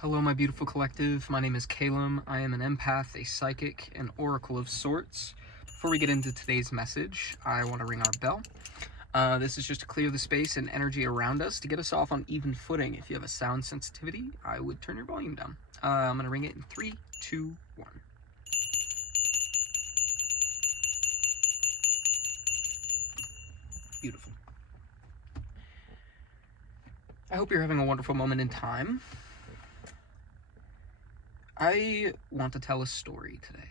Hello, my beautiful collective. My name is Calum. I am an empath, a psychic, an oracle of sorts. Before we get into today's message, I want to ring our bell. This is just to clear the space and energy around us to get us off on even footing. If you have a sound sensitivity, I would turn your volume down. I'm going to ring it in 3, 2, 1. Beautiful. I hope you're having a wonderful moment in time. I want to tell a story today.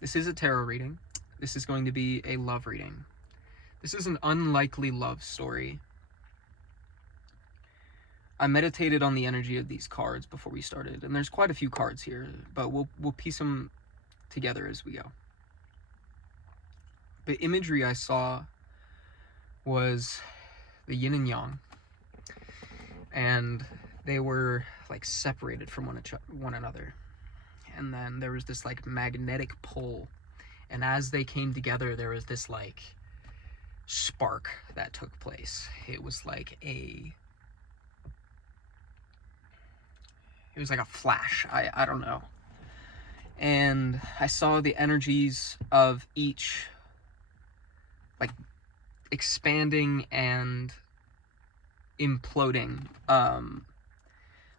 This is a tarot reading. This is going to be a love reading. This is an unlikely love story. I meditated on the energy of these cards before we started, and there's quite a few cards here, but we'll piece them together as we go. The imagery I saw was the yin and yang, and they were like separated from one another, and then there was this like magnetic pull, and as they came together there was this like spark that took place. It was like a flash. I don't know. And I saw the energies of each like expanding and imploding.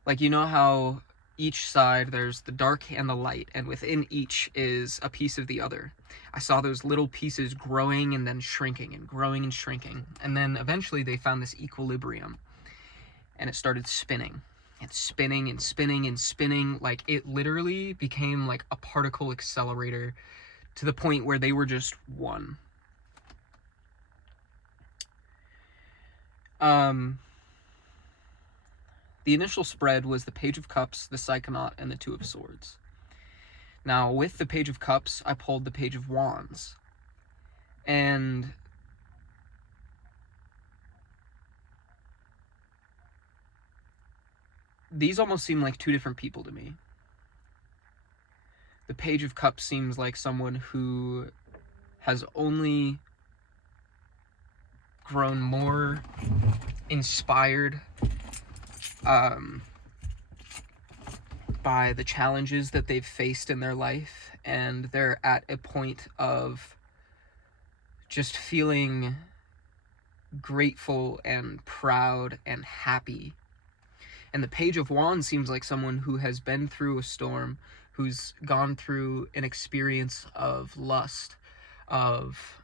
Like, you know how each side there's the dark and the light, and within each is a piece of the other. I saw those little pieces growing and then shrinking and growing and shrinking, and then eventually they found this equilibrium, and it started spinning and spinning and spinning and spinning. Like, it literally became like a particle accelerator to the point where they were just one. The initial spread was the Page of Cups, the Psychonaut, and the Two of Swords. Now, with the Page of Cups, I pulled the Page of Wands. And these almost seem like two different people to me. The Page of Cups seems like someone who has only grown more inspired by the challenges that they've faced in their life, and they're at a point of just feeling grateful and proud and happy. And the Page of Wands seems like someone who has been through a storm, who's gone through an experience of lust, of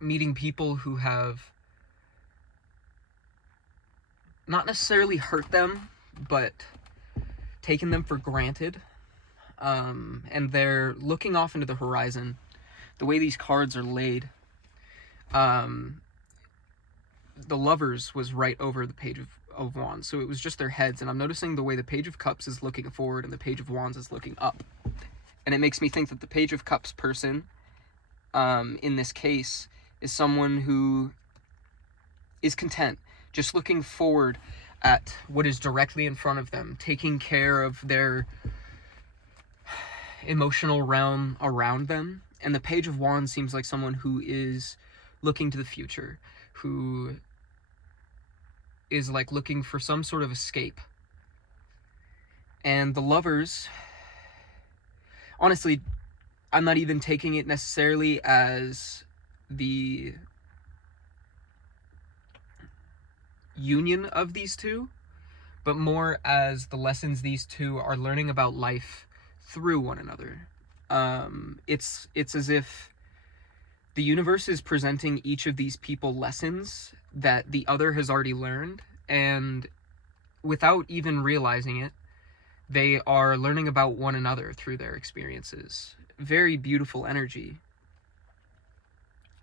meeting people who have not necessarily hurt them, but taken them for granted. And they're looking off into the horizon. The way these cards are laid, the Lovers was right over the Page of Wands, so it was just their heads. And I'm noticing the way the Page of Cups is looking forward and the Page of Wands is looking up. And it makes me think that the Page of Cups person, in this case, is someone who is content, just looking forward at what is directly in front of them, taking care of their emotional realm around them. And the Page of Wands seems like someone who is looking to the future, who is like looking for some sort of escape. And the Lovers, honestly, I'm not even taking it necessarily as the union of these two, but more as the lessons these two are learning about life through one another. It's as if the universe is presenting each of these people lessons that the other has already learned, and without even realizing it, they are learning about one another through their experiences. Very beautiful energy.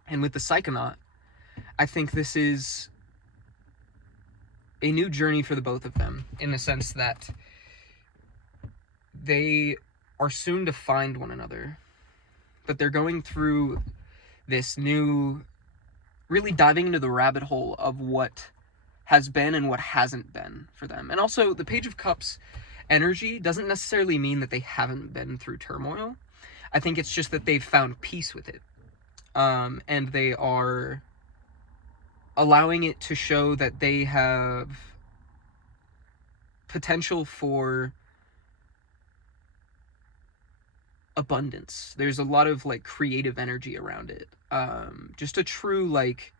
And with the Psychonaut, I think this is a new journey for the both of them, in the sense that they are soon to find one another, but they're going through this new, really diving into the rabbit hole of what has been and what hasn't been for them. And also, the Page of Cups energy doesn't necessarily mean that they haven't been through turmoil. I think it's just that they've found peace with it. And they are allowing it to show that they have potential for abundance. There's a lot of like creative energy around it. Just a true like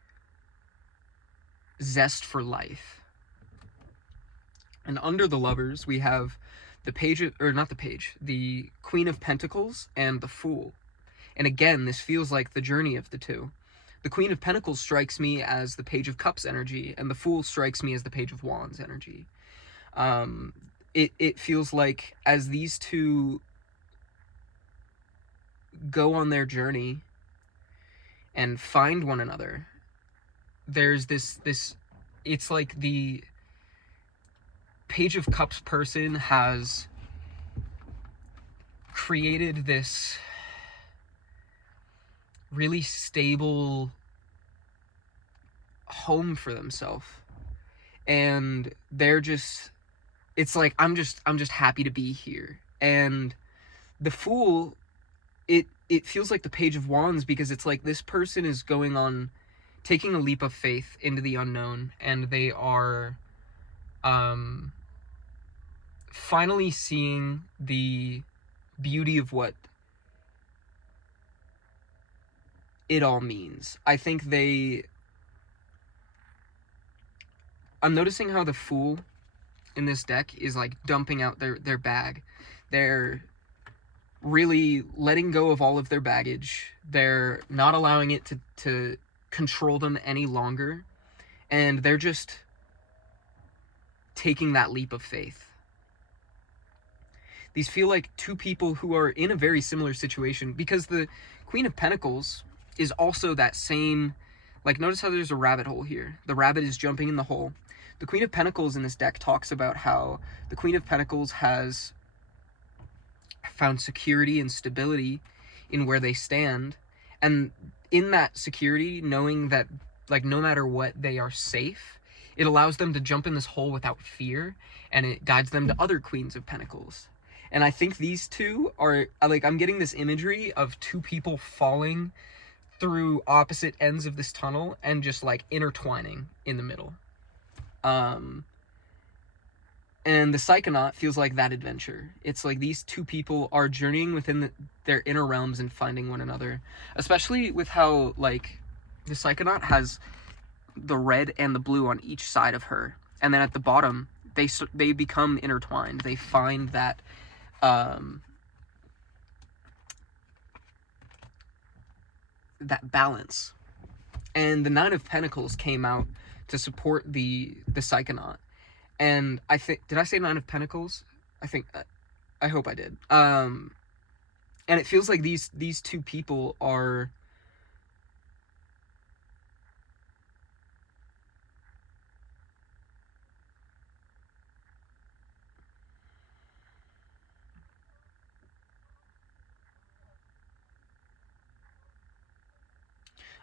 zest for life. And under the Lovers, we have the page, or not the page, the Queen of Pentacles and the Fool. And again, this feels like the journey of the two. The Queen of Pentacles strikes me as the Page of Cups energy, and the Fool strikes me as the Page of Wands energy. It feels like as these two go on their journey and find one another, there's this it's like the Page of Cups person has created this really stable home for themselves, and they're just, it's like, I'm just happy to be here. And the Fool, it feels like the Page of Wands, because it's like this person is going on, taking a leap of faith into the unknown, and they are finally seeing the beauty of what it all means. I think I'm noticing how the Fool in this deck is like dumping out their bag. They're really letting go of all of their baggage. They're not allowing it to control them any longer. And they're just taking that leap of faith. These feel like two people who are in a very similar situation, because the Queen of Pentacles is also that same, like, notice how there's a rabbit hole here. The rabbit is jumping in the hole. The Queen of Pentacles in this deck talks about how the Queen of Pentacles has found security and stability in where they stand, and in that security, knowing that, like, no matter what, they are safe, it allows them to jump in this hole without fear, and it guides them to other Queens of Pentacles. And I think these two are, like, I'm getting this imagery of two people falling through opposite ends of this tunnel and just like intertwining in the middle. And the Psychonaut feels like that adventure. It's like these two people are journeying within their inner realms and finding one another. Especially with how, like, the Psychonaut has the red and the blue on each side of her. And then at the bottom, they become intertwined. They find that that balance. And the Nine of Pentacles came out to support the Psychonaut. And I think, did I say Nine of Pentacles? I hope I did. And it feels like these two people are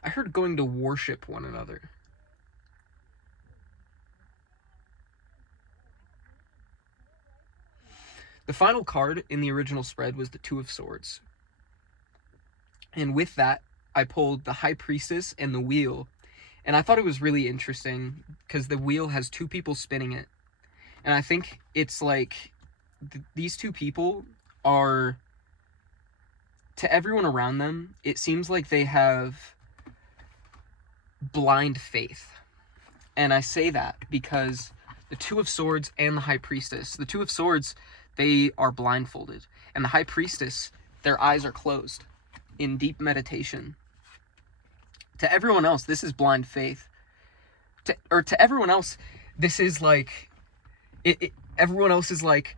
I heard going to worship one another. The final card in the original spread was the Two of Swords. And with that, I pulled the High Priestess and the Wheel. And I thought it was really interesting because the wheel has two people spinning it. And I think it's like these two people are, to everyone around them, it seems like they have blind faith. And I say that because the Two of Swords and the High Priestess, the Two of Swords, they are blindfolded. And the High Priestess, their eyes are closed in deep meditation. To everyone else, this is blind faith. To everyone else, this is like, everyone else is like,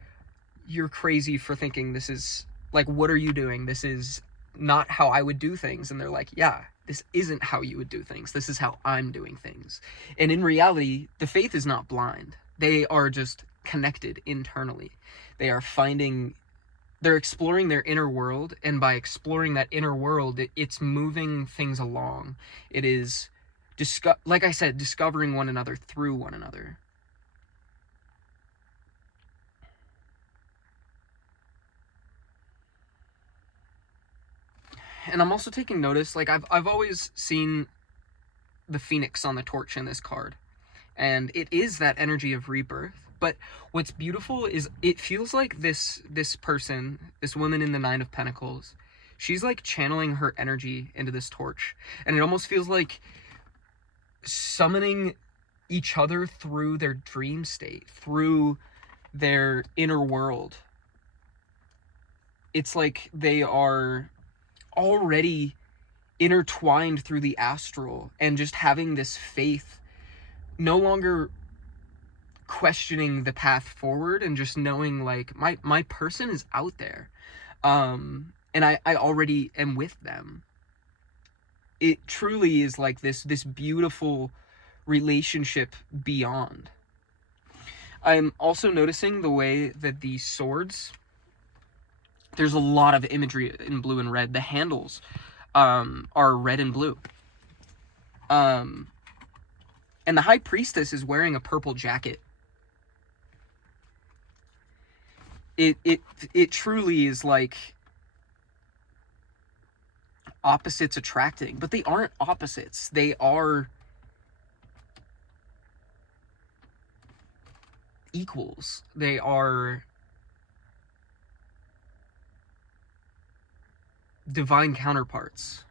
you're crazy for thinking this is, like, what are you doing? This is not how I would do things. And they're like, yeah, this isn't how you would do things. This is how I'm doing things. And in reality, the faith is not blind. They are just connected internally. They are they're exploring their inner world, and by exploring that inner world, it's moving things along. It is, like I said, discovering one another through one another. And I'm also taking notice, like, I've always seen the phoenix on the torch in this card. And it is that energy of rebirth. But what's beautiful is it feels like this person, this woman in the Nine of Pentacles, she's like channeling her energy into this torch. And it almost feels like summoning each other through their dream state, through their inner world. It's like they are already intertwined through the astral and just having this faith, no longer questioning the path forward and just knowing like my person is out there, and I already am with them. It truly is like this beautiful relationship beyond. I'm also noticing the way that these swords, there's a lot of imagery in blue and red. The handles are red and blue. And the High Priestess is wearing a purple jacket. It truly is like opposites attracting, but they aren't opposites. They are equals. They are divine counterparts.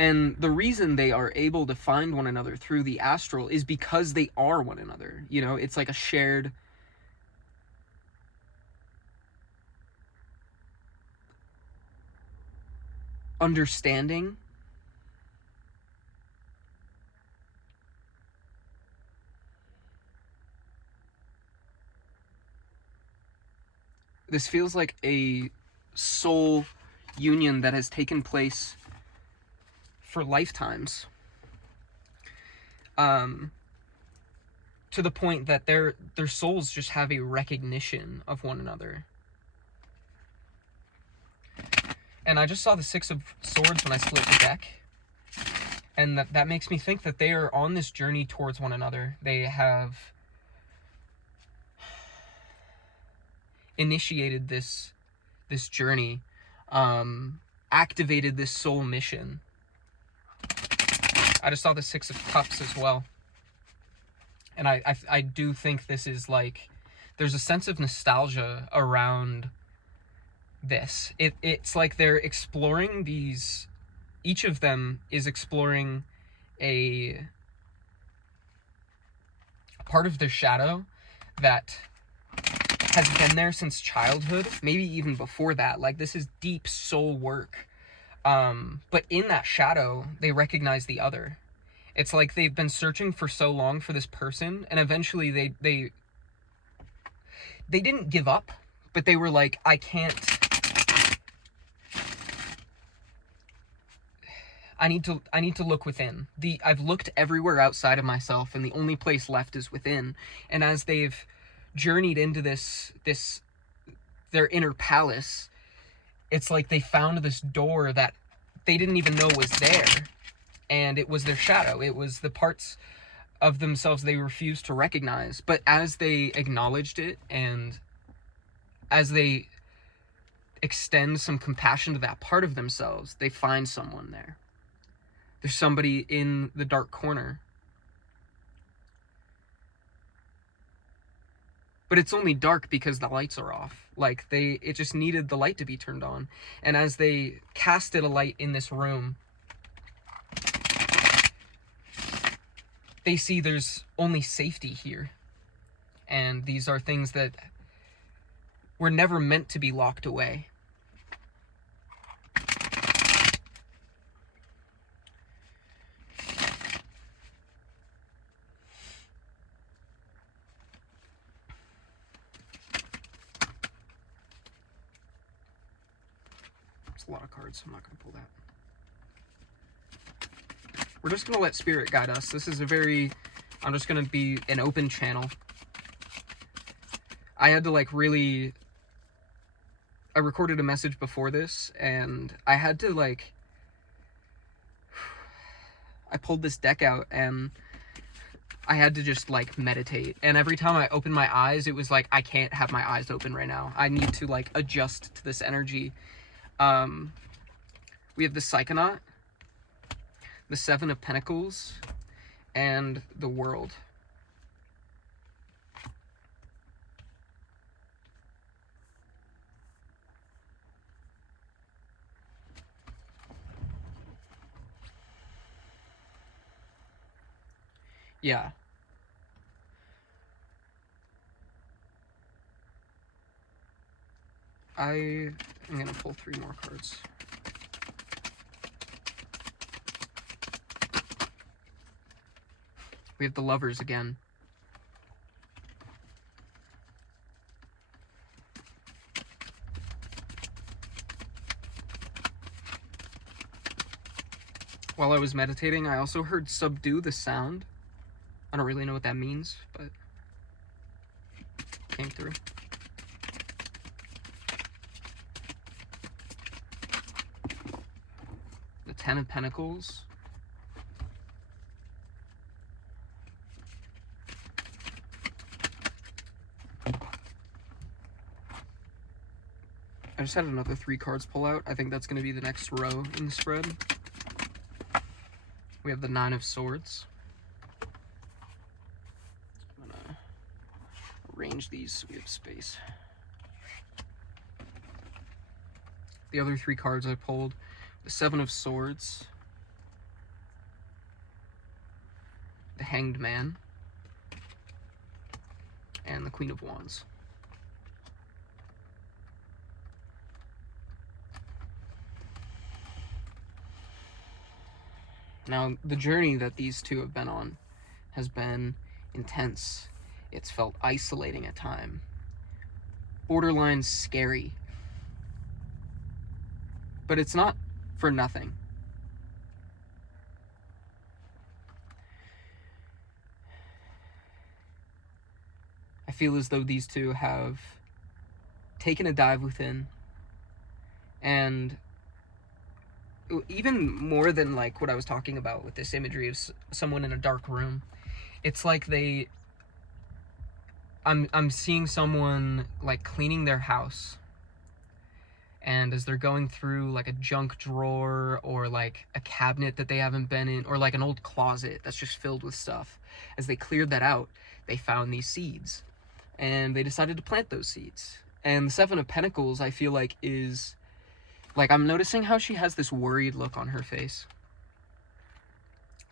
And the reason they are able to find one another through the astral is because they are one another. You know, it's like a shared understanding. This feels like a soul union that has taken place for lifetimes, to the point that their souls just have a recognition of one another. And I just saw the Six of Swords when I split the deck, and that makes me think that they are on this journey towards one another. They have initiated this journey, activated this soul mission. I just saw the Six of Cups as well. And I do think this is like, there's a sense of nostalgia around this. It's like they're exploring these, each of them is exploring a part of their shadow that has been there since childhood, maybe even before that. Like, this is deep soul work. But in that shadow, they recognize the other. It's like they've been searching for so long for this person, and eventually they didn't give up, but they were like, I need to look within. I've looked everywhere outside of myself, and the only place left is within. And as they've journeyed into their inner palace, it's like they found this door that they didn't even know was there, and it was their shadow. It was the parts of themselves they refused to recognize. But as they acknowledged it, and as they extend some compassion to that part of themselves, they find someone there. There's somebody in the dark corner. But it's only dark because the lights are off. Like, it just needed the light to be turned on. And as they casted a light in this room, they see there's only safety here. And these are things that were never meant to be locked away. A lot of cards, so I'm not going to pull that. We're just going to let Spirit guide us. This is I'm just going to be an open channel. I had to I recorded a message before this, and I had to I pulled this deck out, and I had to just like meditate, and every time I opened my eyes, it was like, I can't have my eyes open right now. I need to like adjust to this energy. We have the Psychonaut, the Seven of Pentacles, and the World. Yeah. I'm gonna pull 3 more cards. We have the Lovers again. While I was meditating, I also heard Subdue the Sound. I don't really know what that means, but it came through. The Ten of Pentacles. I just had another 3 cards pull out. I think that's going to be the next row in the spread. We have the Nine of Swords. I'm going to arrange these so we have space. The other 3 cards I pulled, the Seven of Swords, the Hanged Man, and the Queen of Wands. Now, the journey that these two have been on has been intense. It's felt isolating at times, borderline scary. But it's not for nothing. I feel as though these two have taken a dive within, and even more than like what I was talking about with this imagery of someone in a dark room, it's like I'm seeing someone like cleaning their house, and as they're going through like a junk drawer or like a cabinet that they haven't been in, or like an old closet that's just filled with stuff, as they cleared that out, they found these seeds, and they decided to plant those seeds. And the Seven of Pentacles, I feel like, is like, I'm noticing how she has this worried look on her face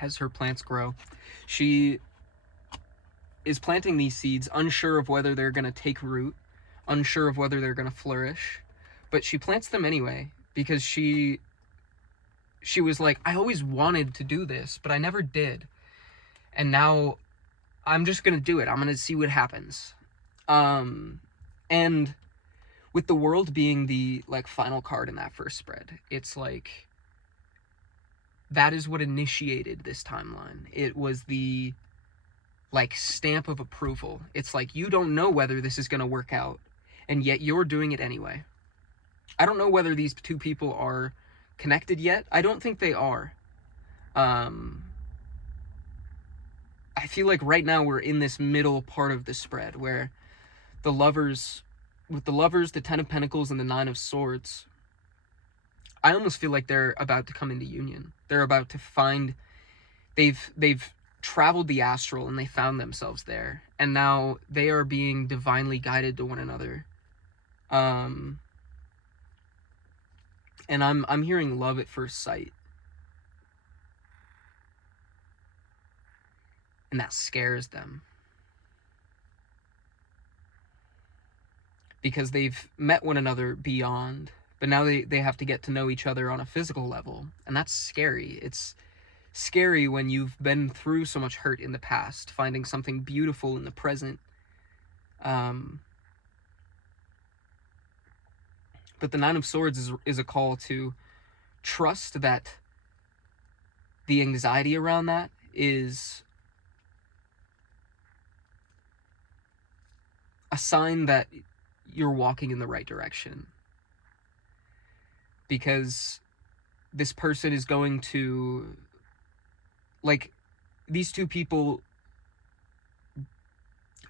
as her plants grow. She is planting these seeds, unsure of whether they're going to take root, unsure of whether they're going to flourish, but she plants them anyway because she was like, I always wanted to do this, but I never did. And now I'm just going to do it. I'm going to see what happens. And with the World being the like final card in that first spread, it's like that is what initiated this timeline. It was the like stamp of approval. It's like, you don't know whether this is going to work out, and yet you're doing it anyway. I don't know whether these two people are connected yet. I don't think they are. I feel like right now we're in this middle part of the spread where the Lovers, with the Lovers, the Ten of Pentacles, and the Nine of Swords, I almost feel like they're about to come into union. They're about to find, they've traveled the astral and they found themselves there, and now they are being divinely guided to one another. And I'm hearing love at first sight, and that scares them, because they've met one another beyond, but now they have to get to know each other on a physical level, and that's scary. It's scary when you've been through so much hurt in the past, finding something beautiful in the present. But the Nine of Swords is a call to trust that the anxiety around that is a sign that you're walking in the right direction. Because this person is going to, like, these two people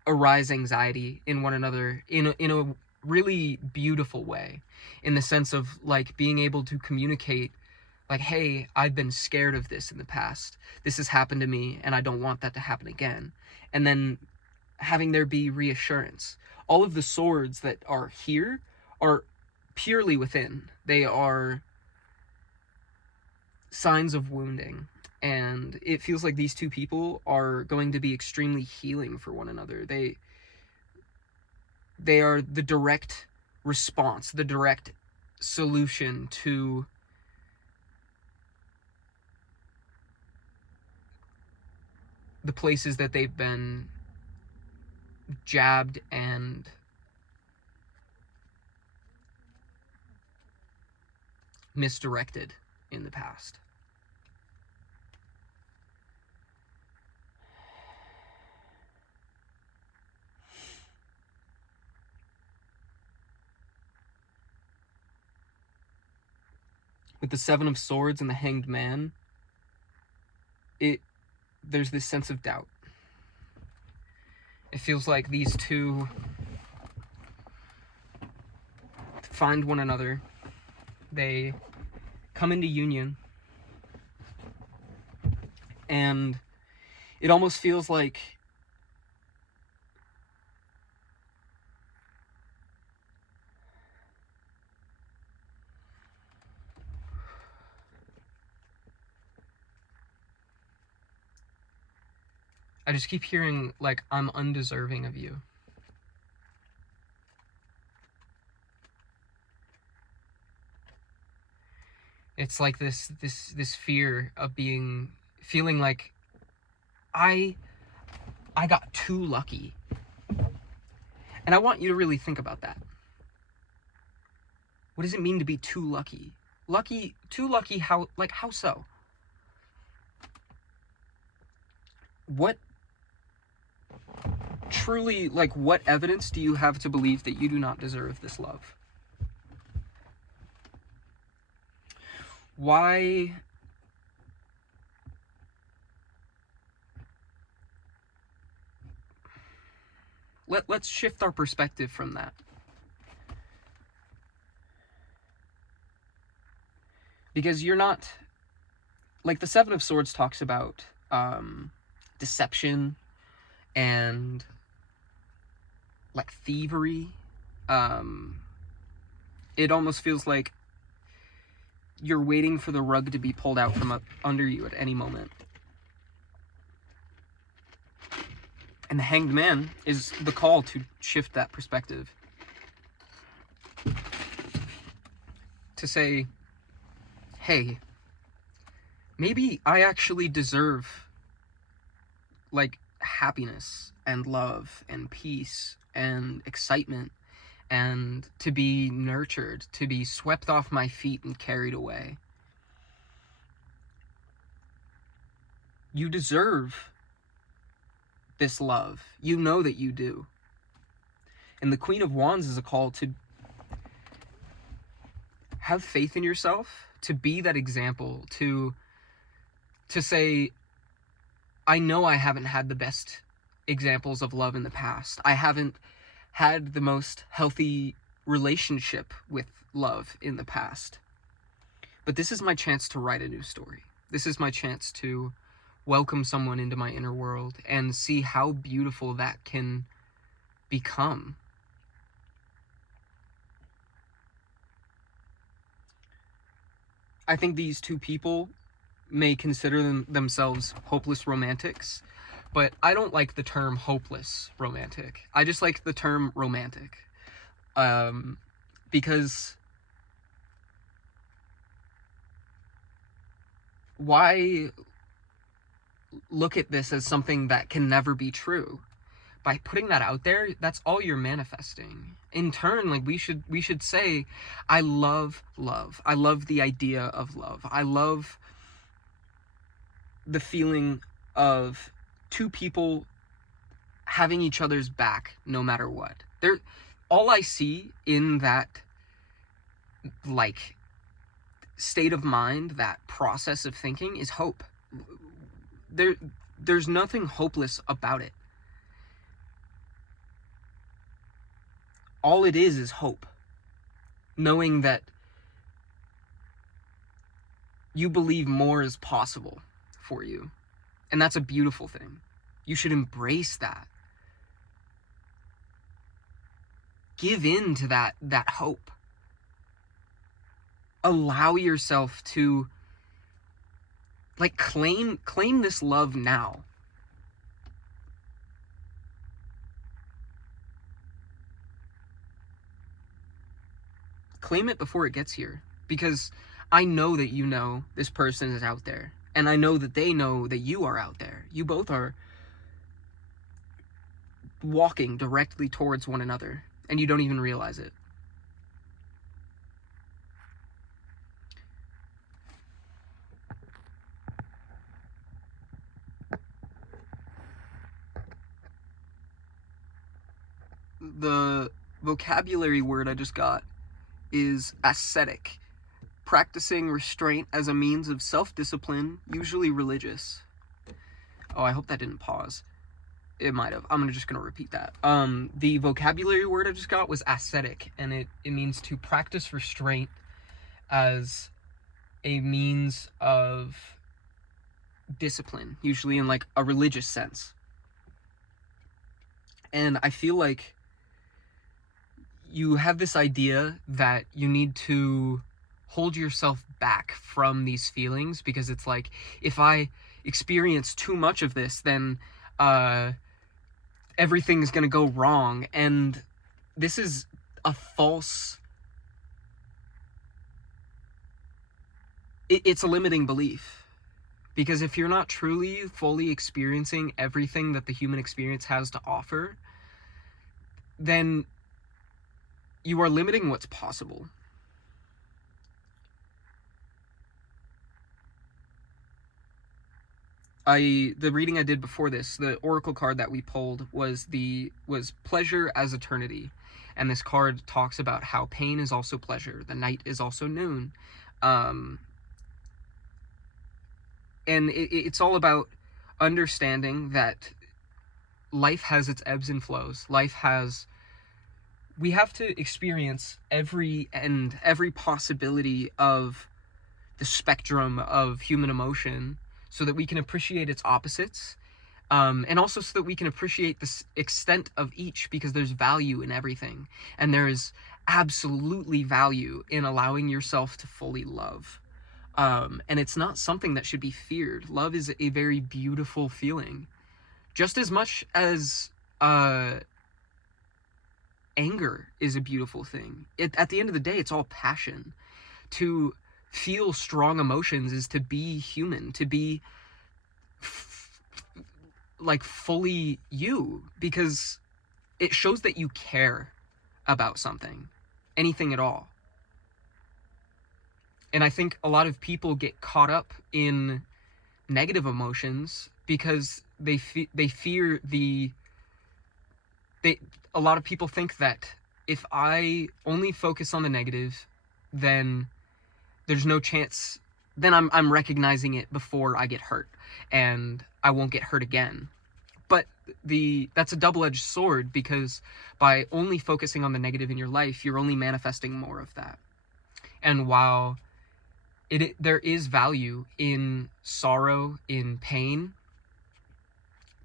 arise anxiety in one another in a really beautiful way, in the sense of like being able to communicate like, hey, I've been scared of this in the past. This has happened to me and I don't want that to happen again. And then having there be reassurance. All of the swords that are here are purely within. They are signs of wounding. And it feels like these two people are going to be extremely healing for one another. They are the direct response, the direct solution to the places that they've been jabbed and misdirected in the past. With the Seven of Swords and the Hanged Man, there's this sense of doubt. It feels like these two find one another. They come into union. And it almost feels like I just keep hearing, like, I'm undeserving of you. It's like this fear of feeling like I got too lucky. And I want you to really think about that. What does it mean to be too lucky? Too lucky, how so? What truly, like, what evidence do you have to believe that you do not deserve this love? Why? Let's shift our perspective from that. Because you're not, like, the Seven of Swords talks about deception and like thievery. It almost feels like you're waiting for the rug to be pulled out from under you at any moment. And the Hanged Man is the call to shift that perspective. To say, hey, maybe I actually deserve, like, happiness and love and peace and excitement, and to be nurtured, to be swept off my feet and carried away. You deserve this love. You know that you do. And the Queen of Wands is a call to have faith in yourself, to be that example, to say, I know I haven't had the best examples of love in the past. I haven't had the most healthy relationship with love in the past. But this is my chance to write a new story. This is my chance to welcome someone into my inner world and see how beautiful that can become. I think these two people may consider themselves hopeless romantics, but I don't like the term hopeless romantic. I just like the term romantic. Because why look at this as something that can never be true? By putting that out there, that's all you're manifesting. In turn, like, we should say, I love love. I love the idea of love. I love the feeling of two people having each other's back no matter what. All I see in that, like, state of mind, that process of thinking, is hope. There's nothing hopeless about it. all it is hope. Knowing that you believe more is possible for you. And that's a beautiful thing. You should embrace that. Give in to that hope. Allow yourself to claim this love now. Claim it before it gets here, because I know that you know this person is out there, and I know that they know that you are out there. You both are walking directly towards one another, and you don't even realize it. The vocabulary word I just got is ascetic, practicing restraint as a means of self-discipline, usually religious. Oh, I hope that didn't pause. It might have. I'm just going to repeat that. The vocabulary word I just got was ascetic, and it means to practice restraint as a means of discipline, usually in a religious sense. And I feel like you have this idea that you need to hold yourself back from these feelings, because it's like, if I experience too much of this, then everything's gonna go wrong. And this is a false, it's a limiting belief, because if you're not truly fully experiencing everything that the human experience has to offer, then you are limiting what's possible. The reading I did before this, the oracle card that we pulled was pleasure as eternity. And this card talks about how pain is also pleasure. The night is also noon. And it's all about understanding that life has its ebbs and flows. We have to experience every possibility of the spectrum of human emotion, so that we can appreciate its opposites, and also so that we can appreciate the extent of each, because there's value in everything, and there is absolutely value in allowing yourself to fully love. And it's not something that should be feared. Love is a very beautiful feeling, just as much as anger is a beautiful thing. At the end of the day, it's all passion. To feel strong emotions is to be human, to be fully you, because it shows that you care about something, anything at all. And I think a lot of people get caught up in negative emotions because they fear a lot of people think that if I only focus on the negative, then there's no chance, then I'm recognizing it before I get hurt, and I won't get hurt again. But that's a double-edged sword, because by only focusing on the negative in your life, you're only manifesting more of that. And while there is value in sorrow, in pain,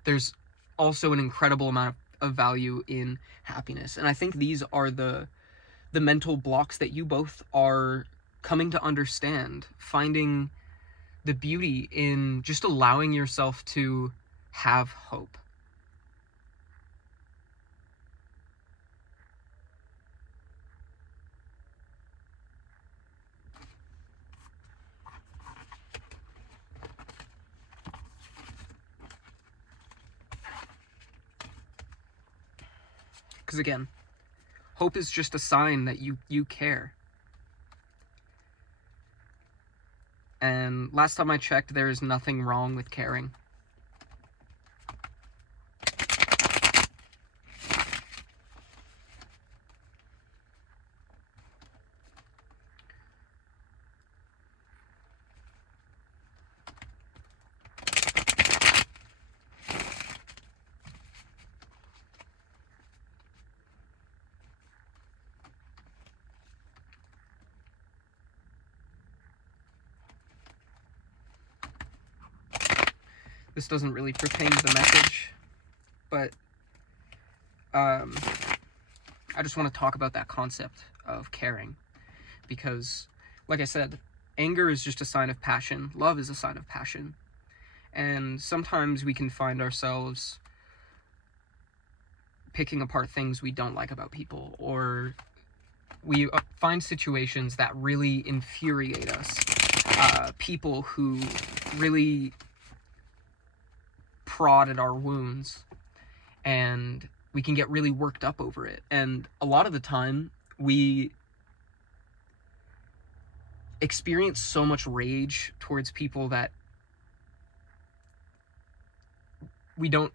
there's also an incredible amount of value in happiness. And I think these are the mental blocks that you both are coming to understand, finding the beauty in just allowing yourself to have hope. Because again, hope is just a sign that you care. And last time I checked, there is nothing wrong with caring. this doesn't really pertain to the message, but I just want to talk about that concept of caring, because, like I said, anger is just a sign of passion. Love is a sign of passion. And sometimes we can find ourselves picking apart things we don't like about people, or we find situations that really infuriate us. People who really prod at our wounds, and we can get really worked up over it. And a lot of the time, we experience so much rage towards people that we don't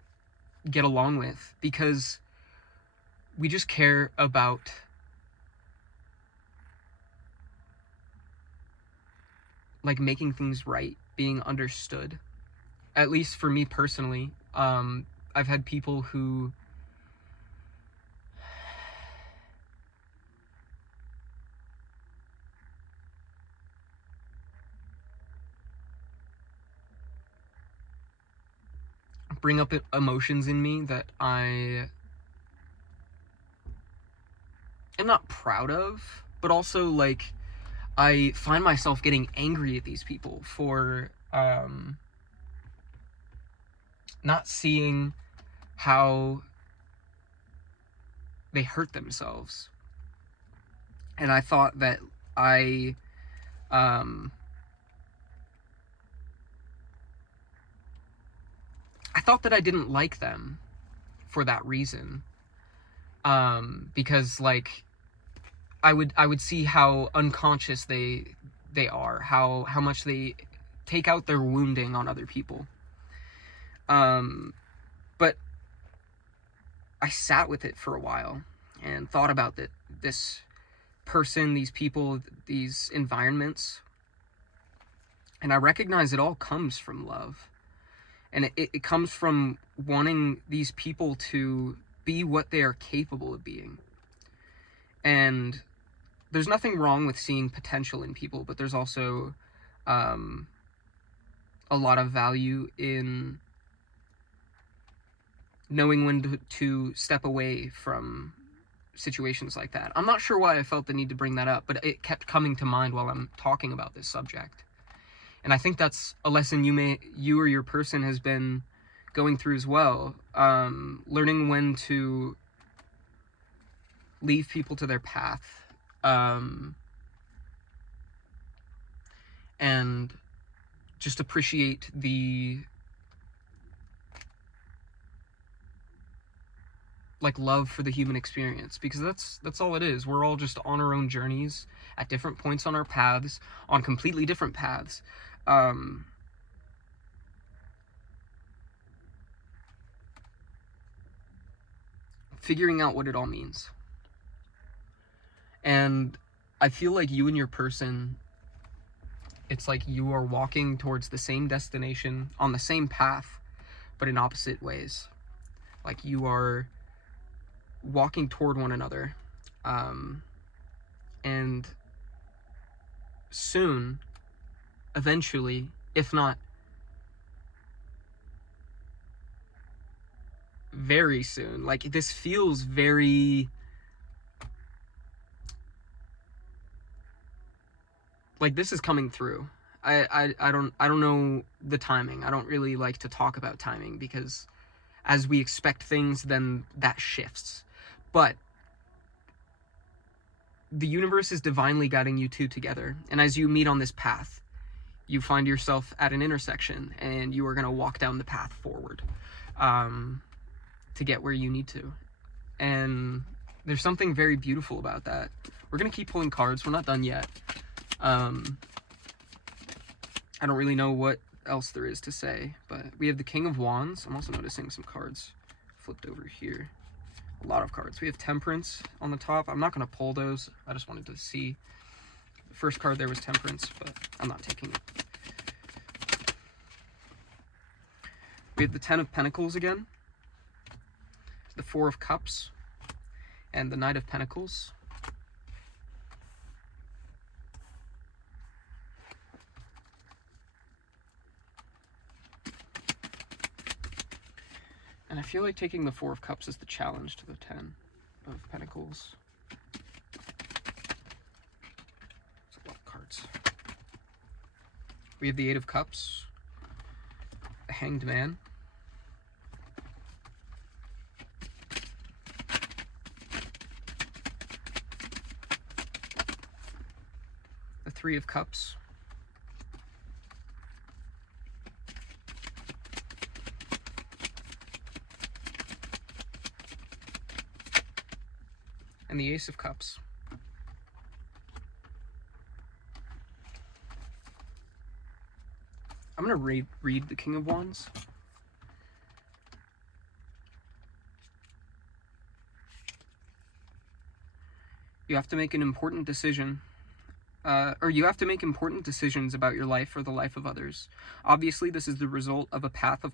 get along with, because we just care about like making things right, being understood. At least for me personally, I've had people who bring up emotions in me that I am not proud of, but also like I find myself getting angry at these people for not seeing how they hurt themselves. And I thought that I thought that I didn't like them for that reason, because like I would see how unconscious they are, how much they take out their wounding on other people. But I sat with it for a while and thought about this person, these people, these environments, and I recognize it all comes from love. And it comes from wanting these people to be what they are capable of being. And there's nothing wrong with seeing potential in people, but there's also a lot of value in knowing when to step away from situations like that. I'm not sure why I felt the need to bring that up, but it kept coming to mind while I'm talking about this subject. And I think that's a lesson you or your person has been going through as well. Learning when to leave people to their path. And just appreciate the like love for the human experience, because that's all it is. We're all just on our own journeys at different points on our paths, on completely different paths. Figuring out what it all means. And I feel like you and your person, it's like you are walking towards the same destination on the same path, but in opposite ways. Like you are walking toward one another. And soon, eventually, if not very soon, like this feels very like this is coming through. I don't know the timing. I don't really like to talk about timing, because as we expect things, then that shifts. But the universe is divinely guiding you two together, and as you meet on this path, you find yourself at an intersection, and you are going to walk down the path forward to get where you need to. And there's something very beautiful about that. We're going to keep pulling cards. We're not done yet. I don't really know what else there is to say, but we have the King of Wands. I'm also noticing some cards flipped over here. A lot of cards. We have Temperance on the top. I'm not going to pull those. I just wanted to see. The first card there was Temperance, but I'm not taking it. We have the Ten of Pentacles again, the Four of Cups, and the Knight of Pentacles. And I feel like taking the Four of Cups is the challenge to the Ten of Pentacles. It's a lot of cards. We have the Eight of Cups, the Hanged Man, the Three of Cups, and the Ace of Cups. I'm going to read the King of Wands. You have to make an important decision. Or you have to make important decisions about your life or the life of others. Obviously, this is the result of a path of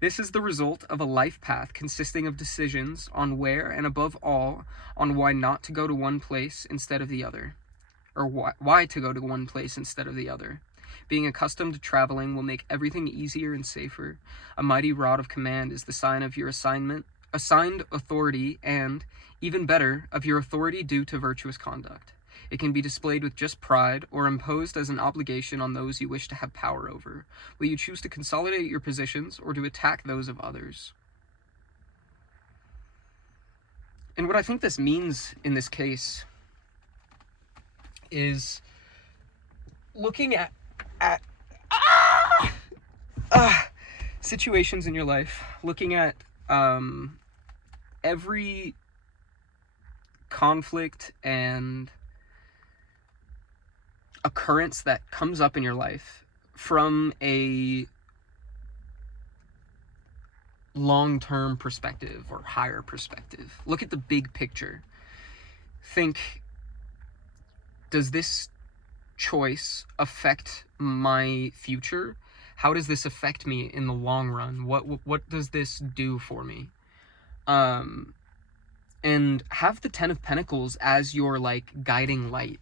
This is the result of a life path consisting of decisions on where, and above all, on why not to go to one place instead of the other. Or why to go to one place instead of the other. Being accustomed to traveling will make everything easier and safer. A mighty rod of command is the sign of your assigned authority and, even better, of your authority due to virtuous conduct. It can be displayed with just pride or imposed as an obligation on those you wish to have power over. Will you choose to consolidate your positions or to attack those of others? And what I think this means in this case is looking at situations in your life, looking at every conflict and occurrence that comes up in your life from a long-term perspective or higher perspective. Look at the big picture. Think, does this choice affect my future? How does this affect me in the long run? What does this do for me? And have the Ten of Pentacles as your like guiding light.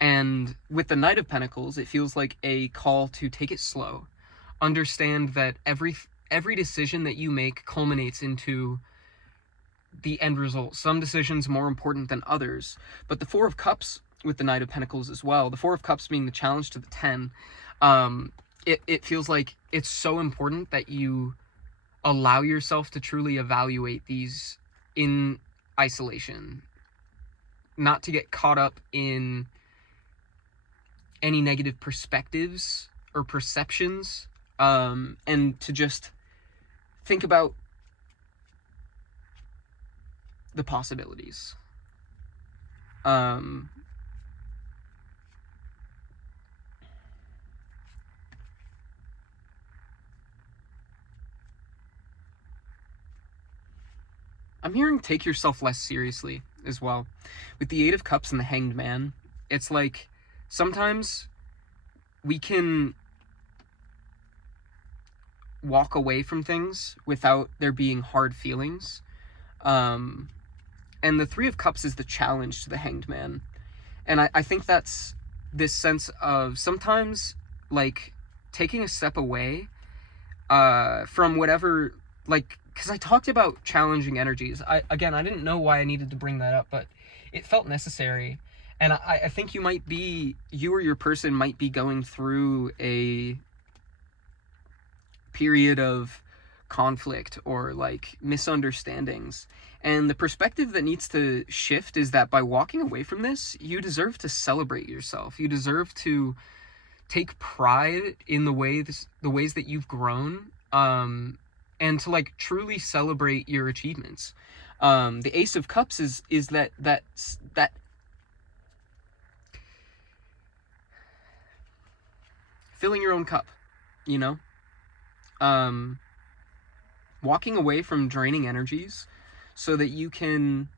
And with the Knight of Pentacles, it feels like a call to take it slow. Understand that every decision that you make culminates into the end result. Some decisions more important than others. But the Four of Cups with the Knight of Pentacles as well, the Four of Cups being the challenge to the 10, it feels like it's so important that you allow yourself to truly evaluate these in isolation. Not to get caught up in any negative perspectives or perceptions, and to just think about the possibilities. I'm hearing take yourself less seriously as well. With the Eight of Cups and the Hanged Man, it's like sometimes we can walk away from things without there being hard feelings. And the Three of Cups is the challenge to the Hanged Man. And I think that's this sense of sometimes like taking a step away from whatever, like, because I talked about challenging energies. I didn't know why I needed to bring that up, but it felt necessary. And I think you or your person might be going through a period of conflict or like misunderstandings. And the perspective that needs to shift is that by walking away from this, you deserve to celebrate yourself. You deserve to take pride in the ways that you've grown, and to like truly celebrate your achievements. The Ace of Cups is that filling your own cup, you know? Walking away from draining energies so that you can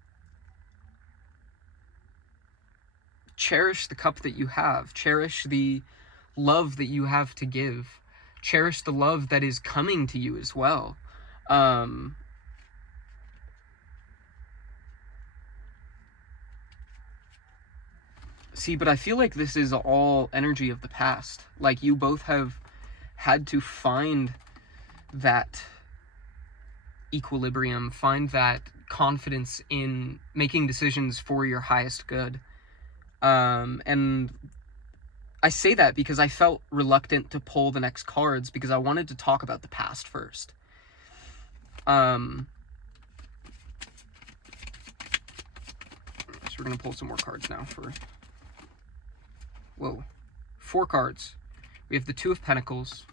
cherish the cup that you have, cherish the love that you have to give, cherish the love that is coming to you as well. See, but I feel like this is all energy of the past. Like, you both have had to find that equilibrium, find that confidence in making decisions for your highest good. And I say that because I felt reluctant to pull the next cards because I wanted to talk about the past first. So we're going to pull some more cards now for... Whoa. 4 cards. We have the Two of Pentacles,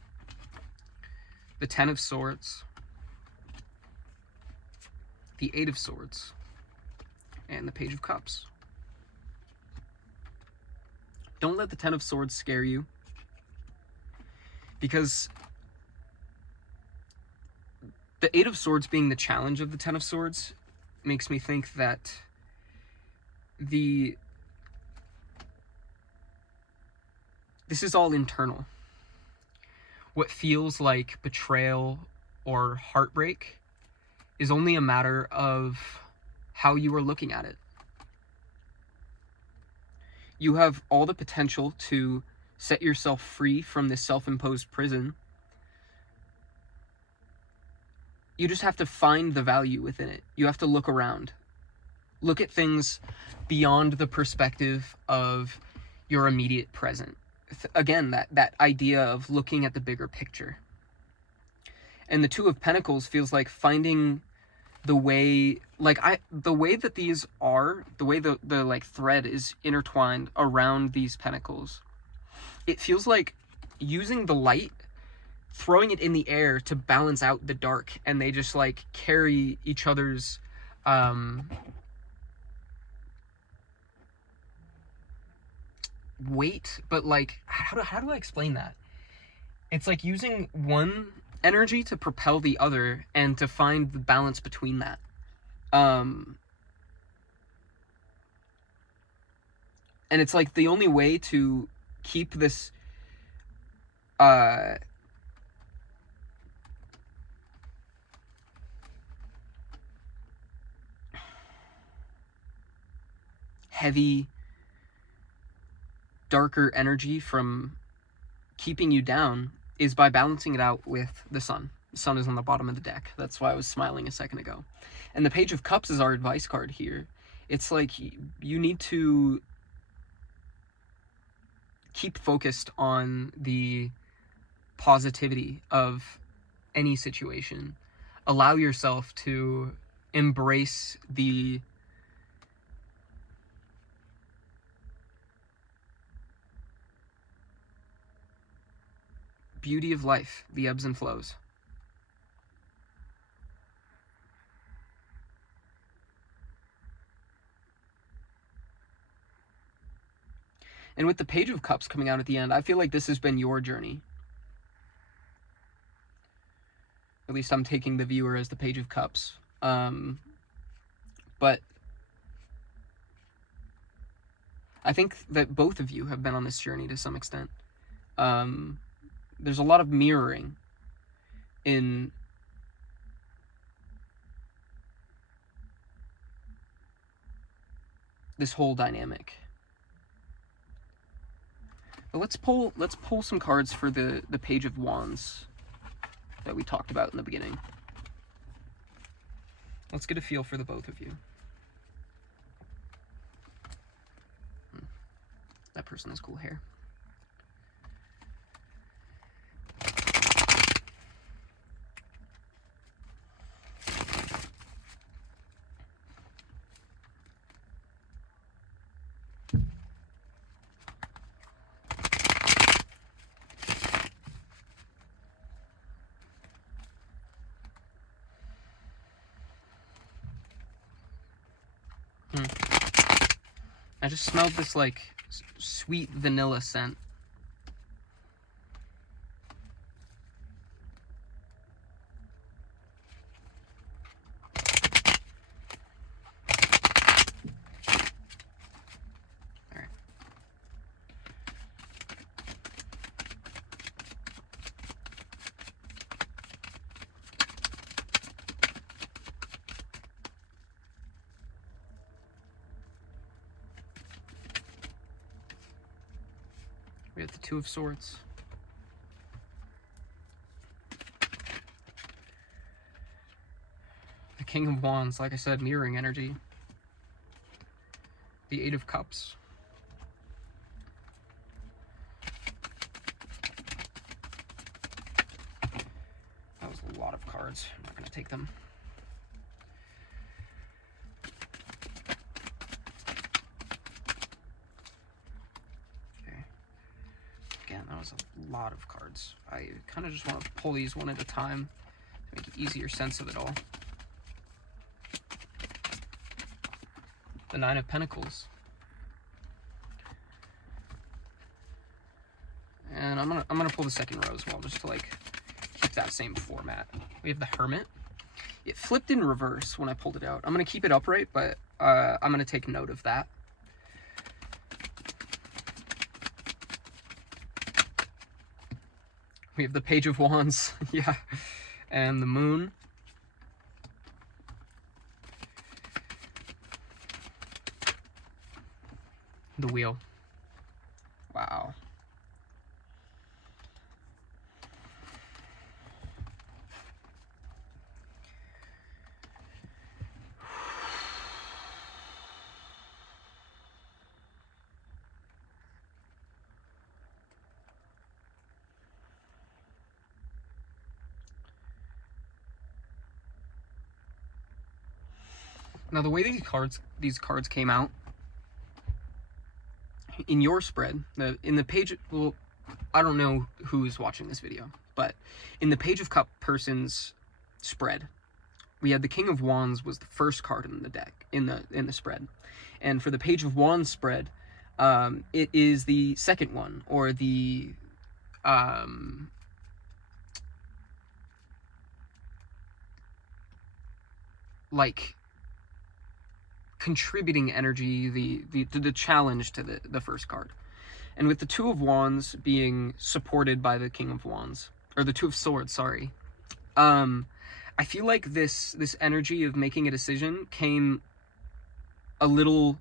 the Ten of Swords, the Eight of Swords, and the Page of Cups. Don't let the Ten of Swords scare you, because the Eight of Swords being the challenge of the Ten of Swords makes me think that this is all internal. What feels like betrayal or heartbreak is only a matter of how you are looking at it. You have all the potential to set yourself free from this self-imposed prison. You just have to find the value within it. You have to look around. Look at things beyond the perspective of your immediate present. Again, that idea of looking at the bigger picture. And the Two of Pentacles feels like finding the way, the way that these are, the way the like thread is intertwined around these pentacles. It feels like using the light, throwing it in the air to balance out the dark, and they just like carry each other's weight. But like, how do I explain that? It's like using one energy to propel the other and to find the balance between that. And it's like the only way to keep this heavy, darker energy from keeping you down is by balancing it out with the Sun. The Sun is on the bottom of the deck. That's why I was smiling a second ago. And the Page of Cups is our advice card here. It's like you need to keep focused on the positivity of any situation. Allow yourself to embrace the beauty of life, the ebbs and flows. And with the Page of Cups coming out at the end, I feel like this has been your journey. At least I'm taking the viewer as the Page of Cups. But I think that both of you have been on this journey to some extent. There's a lot of mirroring in this whole dynamic. But let's pull some cards for the Page of Wands that we talked about in the beginning. Let's get a feel for the both of you. That person has cool hair. I just smelled this like sweet vanilla scent. All right. We have the Two of Swords. King of Wands, like I said, mirroring energy. The Eight of Cups. That was a lot of cards. I'm not going to take them. That was a lot of cards. I kind of just want to pull these one at a time to make easier sense of it all. The Nine of Pentacles. And I'm gonna pull the second row as well, just to like keep that same format. We have the Hermit. It flipped in reverse when I pulled it out. I'm gonna keep it upright, but I'm gonna take note of that. We have the Page of Wands, yeah, and the Moon. The Wheel. Wow. Now, the way these cards came out in your spread, in the page, well, I don't know who's watching this video, but in the Page of Cup person's spread, we had the King of Wands was the first card in the deck, in the spread. And for the Page of Wands spread, it is the second one, or the like contributing energy, the challenge to the first card. And with the Two of Wands being supported by the King of Wands, or the Two of Swords, sorry, I feel like this energy of making a decision came a little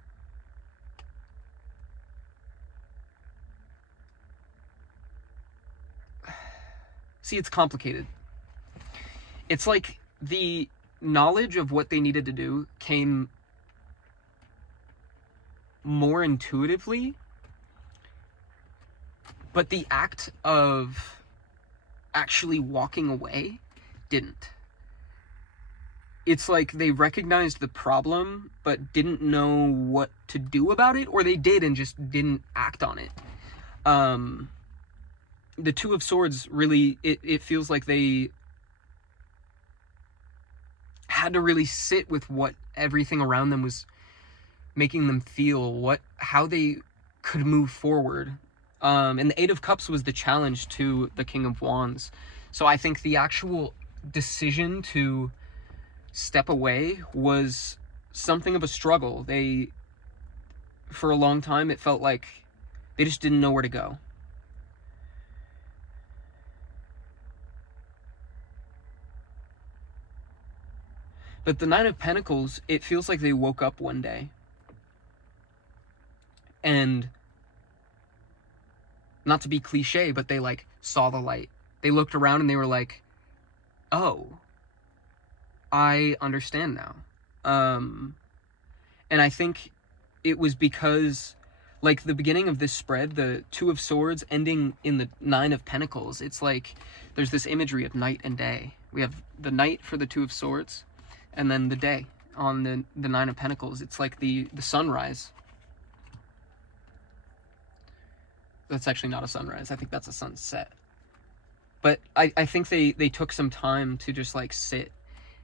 see, it's complicated. It's like the knowledge of what they needed to do came more intuitively, but the act of actually walking away didn't. It's like they recognized the problem but didn't know what to do about it, or they did and just didn't act on it. The Two of Swords really, it feels like they had to really sit with what everything around them was making them feel, how they could move forward. And the Eight of Cups was the challenge to the King of Wands. So I think the actual decision to step away was something of a struggle. For a long time, it felt like they just didn't know where to go. But the Nine of Pentacles, it feels like they woke up one day and, not to be cliche, but they like saw the light. They looked around and they were like, oh, I understand now. And I think it was because, like, the beginning of this spread, the Two of Swords ending in the Nine of Pentacles, it's like there's this imagery of night and day. We have the night for the Two of Swords, and then the day on the Nine of Pentacles. It's like the sunrise. That's actually not a sunrise. I think that's a sunset. But I think they took some time to just like sit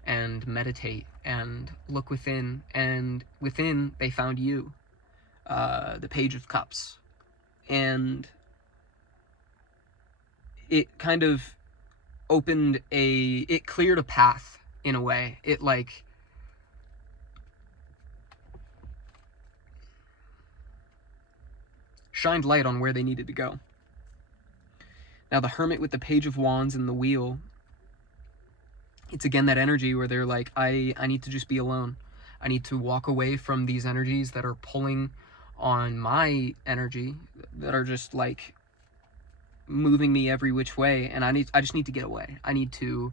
and meditate and look within, and within they found you, the Page of Cups. And it kind of it cleared a path in a way. It like shined light on where they needed to go. Now the Hermit with the Page of Wands and the Wheel, it's again that energy where they're like, I need to just be alone. I need to walk away from these energies that are pulling on my energy, that are just like moving me every which way, and I just need to get away. I need to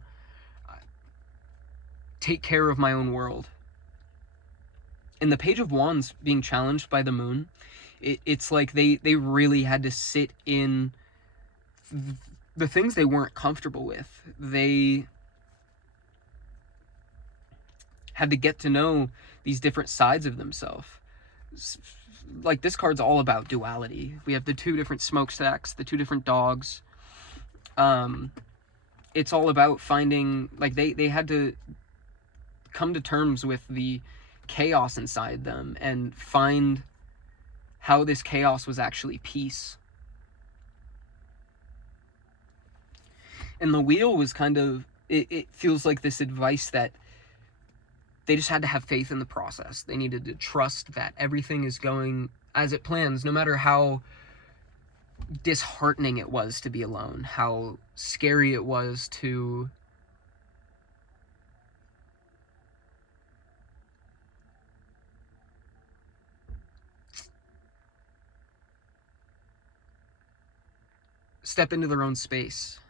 take care of my own world. And the Page of Wands being challenged by the moon, it's like they really had to sit in the things they weren't comfortable with. They had to get to know these different sides of themselves. Like, this card's all about duality. We have the two different smokestacks, the two different dogs. It's all about finding, like, they had to come to terms with the chaos inside them and find how this chaos was actually peace. And the Wheel was kind of, it feels like this advice that they just had to have faith in the process. They needed to trust that everything is going as it plans, no matter how disheartening it was to be alone, how scary it was to step into their own space.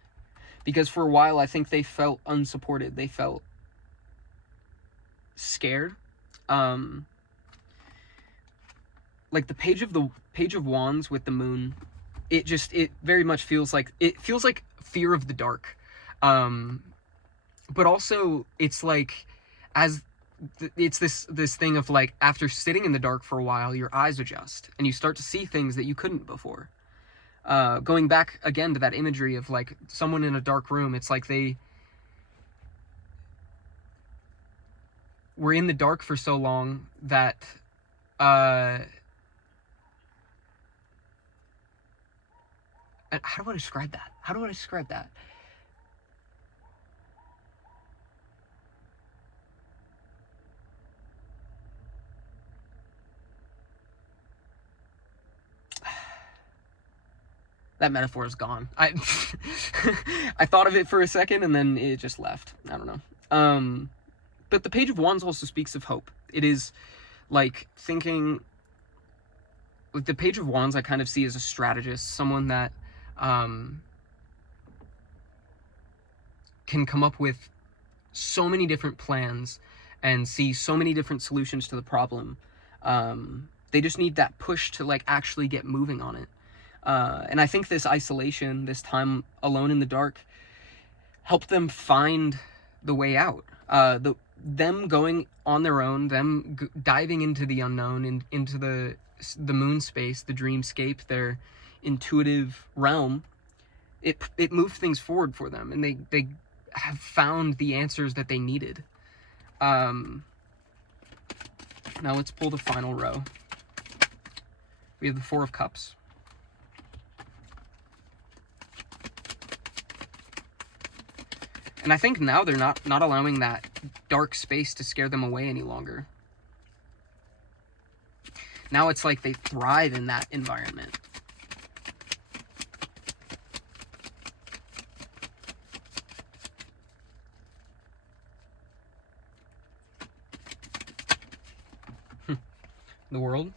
Because for a while, I think they felt unsupported. They felt scared. Like the Page of Wands with the moon, it very much feels like fear of the dark. But also it's like, it's this thing of like, after sitting in the dark for a while, your eyes adjust and you start to see things that you couldn't before. Going back again to that imagery of like someone in a dark room, it's like they were in the dark for so long that how do I describe that? That metaphor is gone. I thought of it for a second and then it just left. I don't know. But the Page of Wands also speaks of hope. It is like thinking, like the Page of Wands I kind of see as a strategist, someone that can come up with so many different plans and see so many different solutions to the problem. They just need that push to like actually get moving on it. And I think this isolation, this time alone in the dark, helped them find the way out. Them going on their own, them diving into the unknown, and into the moon space, the dreamscape, their intuitive realm, it moved things forward for them, and they have found the answers that they needed. Now let's pull the final row. We have the Four of Cups. And I think now they're not allowing that dark space to scare them away any longer. Now it's like they thrive in that environment. The World.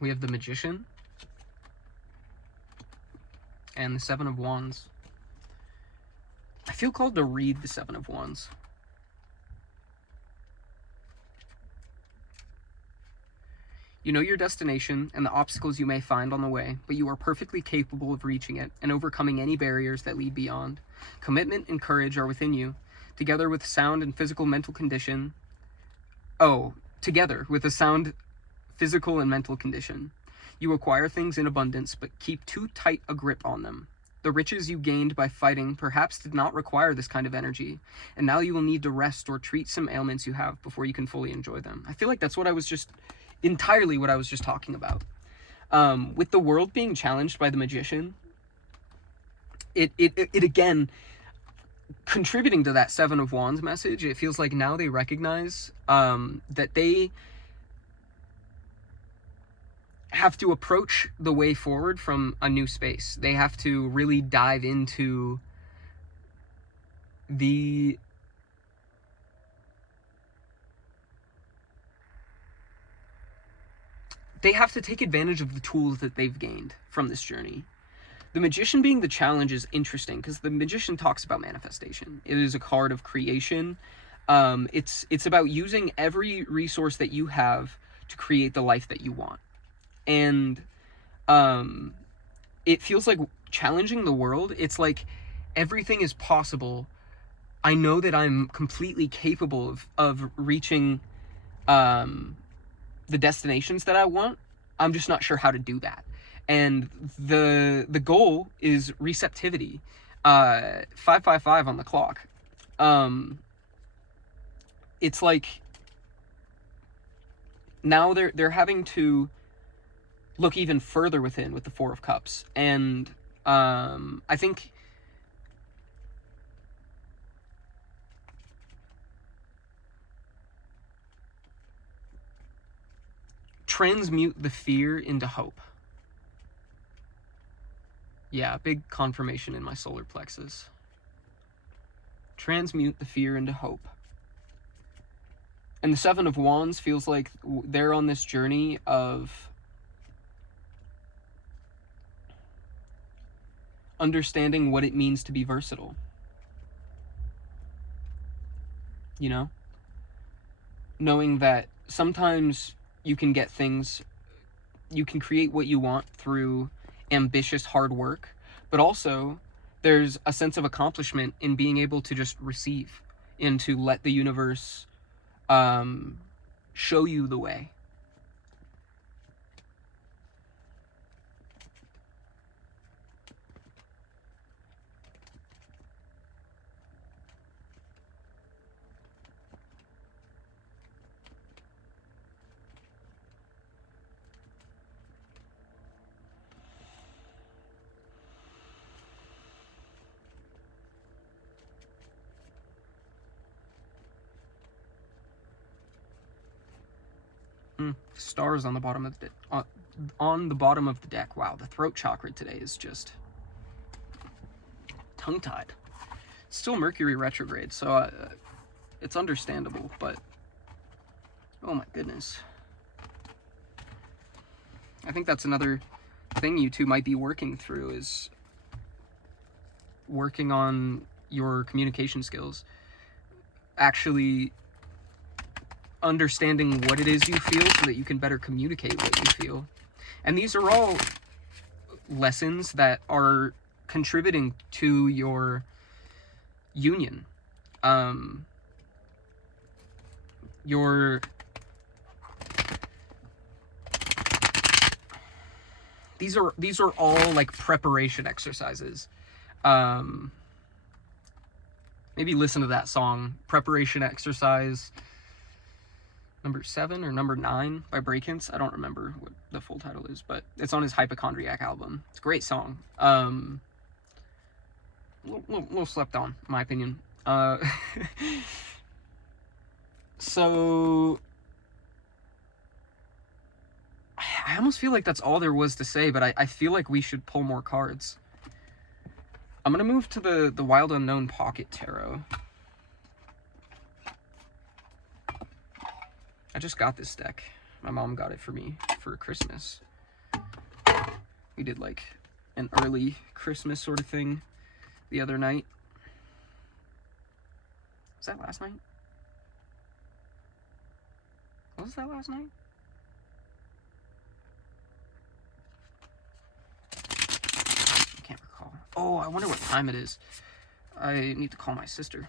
We have the Magician and the Seven of Wands. I feel called to read the Seven of Wands. You know your destination and the obstacles you may find on the way, but you are perfectly capable of reaching it and overcoming any barriers that lead beyond. Commitment and courage are within you, together with sound and physical mental condition. Together with a sound physical and mental condition. You acquire things in abundance, but keep too tight a grip on them. The riches you gained by fighting perhaps did not require this kind of energy, and now you will need to rest or treat some ailments you have before you can fully enjoy them. I feel like that's entirely what I was just talking about. With the world being challenged by the Magician, it again, contributing to that Seven of Wands message, it feels like now they recognize that they have to approach the way forward from a new space. They have to really dive into they have to take advantage of the tools that they've gained from this journey. The Magician being the challenge is interesting because the Magician talks about manifestation. It is a card of creation. It's about using every resource that you have to create the life that you want. And it feels like challenging the world. It's like everything is possible. I know that I'm completely capable of reaching the destinations that I want. I'm just not sure how to do that. And the goal is receptivity. 555 on the clock. It's like now they're having to look even further within with the Four of Cups. And I think transmute the fear into hope. Yeah, big confirmation in my solar plexus. Transmute the fear into hope. And the Seven of Wands feels like they're on this journey of understanding what it means to be versatile. You know? Knowing that sometimes you can get things, you can create what you want through ambitious hard work, but also there's a sense of accomplishment in being able to just receive and to let the universe show you the way. Stars on the bottom of the on the bottom of the deck. Wow, the throat chakra today is just tongue-tied. Still Mercury retrograde, so it's understandable, but oh my goodness. I think that's another thing you two might be working through, is working on your communication skills. Actually understanding what it is you feel so that you can better communicate what you feel. And these are all lessons that are contributing to your union. These are all like preparation exercises. Maybe listen to that song, Preparation Exercise number 7 or number 9 by Breakins. I don't remember what the full title is, but it's on his Hypochondriac album. It's a great song. Little slept on, in my opinion. So I almost feel like that's all there was to say, but I feel like we should pull more cards. I'm gonna move to the Wild Unknown Pocket Tarot. I just got this deck. My mom got it for me for Christmas. We did like an early Christmas sort of thing the other night. Was that last night? Was that last night? I can't recall. Oh, I wonder what time it is. I need to call my sister.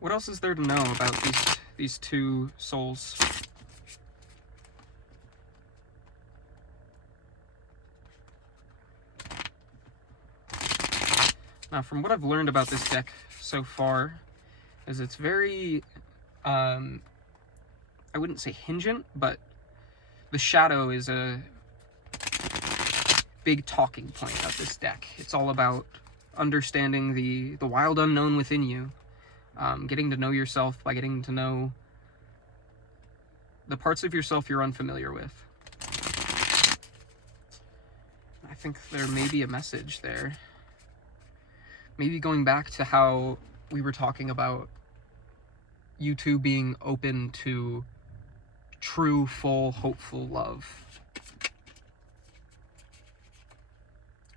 What else is there to know about these two souls? Now, from what I've learned about this deck so far, is it's very, I wouldn't say hingent, but the shadow is a big talking point of this deck. It's all about understanding the wild unknown within you. Getting to know yourself by getting to know the parts of yourself you're unfamiliar with. I think there may be a message there. Maybe going back to how we were talking about you two being open to true, full, hopeful love.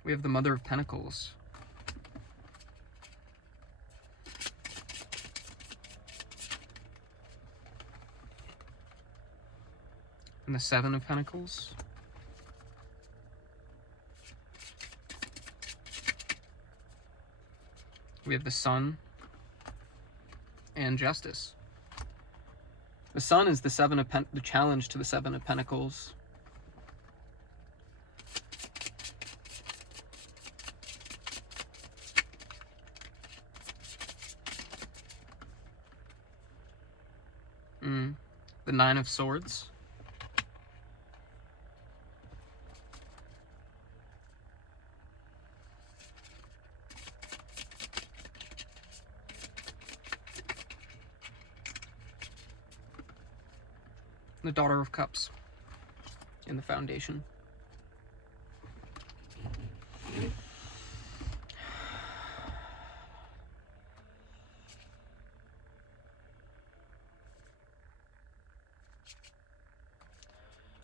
We have the Mother of Pentacles. And the Seven of Pentacles. We have the Sun and Justice. The Sun is the the challenge to the Seven of Pentacles. The Nine of Swords. The Daughter of Cups in the Foundation.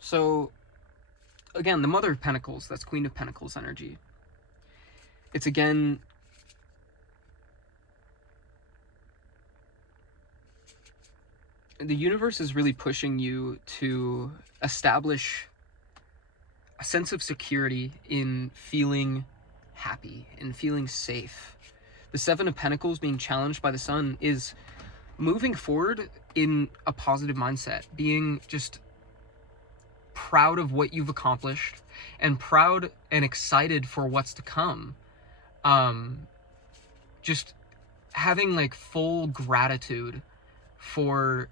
So, again, the Mother of Pentacles, that's Queen of Pentacles energy. It's again the universe is really pushing you to establish a sense of security in feeling happy, in feeling safe. The Seven of Pentacles being challenged by the Sun is moving forward in a positive mindset, being just proud of what you've accomplished and proud and excited for what's to come. Just having like full gratitude for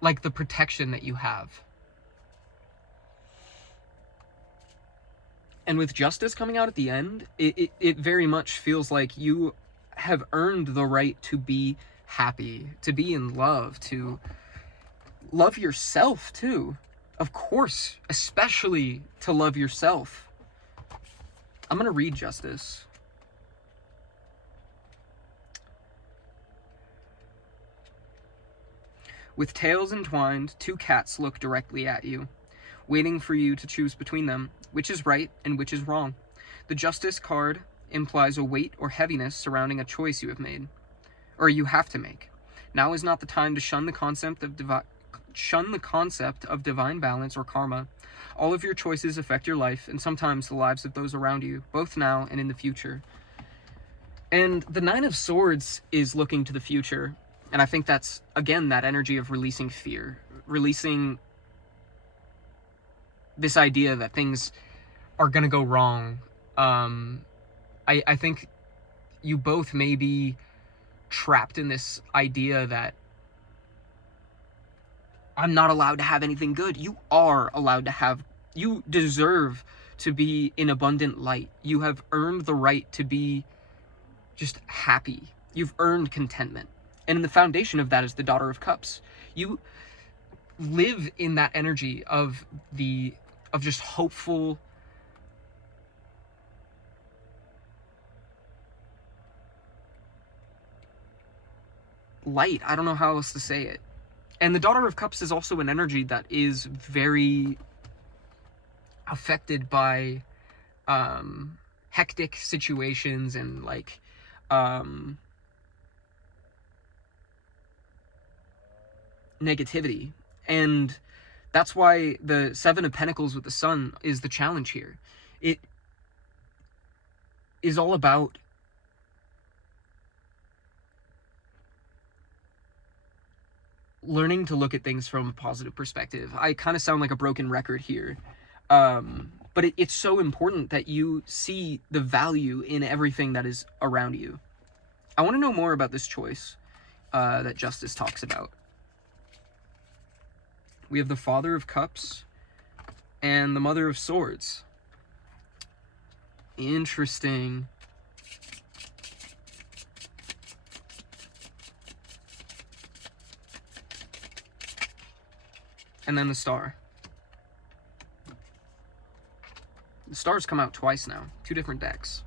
like the protection that you have. And with Justice coming out at the end, it very much feels like you have earned the right to be happy, to be in love, to love yourself too. Of course, especially to love yourself. I'm going to read Justice. With tails entwined, two cats look directly at you, waiting for you to choose between them, which is right and which is wrong. The Justice card implies a weight or heaviness surrounding a choice you have made, or you have to make. Now is not the time to shun the concept of divine balance or karma. All of your choices affect your life and sometimes the lives of those around you, both now and in the future. And the Nine of Swords is looking to the future, and I think that's, again, that energy of releasing fear, releasing this idea that things are going to go wrong. I think you both may be trapped in this idea that I'm not allowed to have anything good. You are allowed to have, you deserve to be in abundant light. You have earned the right to be just happy. You've earned contentment. And the foundation of that is the Daughter of Cups. You live in that energy of just hopeful, light. I don't know how else to say it. And the Daughter of Cups is also an energy that is very affected by hectic situations and like negativity. And that's why the Seven of Pentacles with the Sun is the challenge here. It is all about learning to look at things from a positive perspective. I kind of sound like a broken record here. But it's so important that you see the value in everything that is around you. I want to know more about this choice that Justice talks about. We have the Father of Cups and the Mother of Swords. Interesting. and then the Star. The Star's come out twice now. 2 different decks.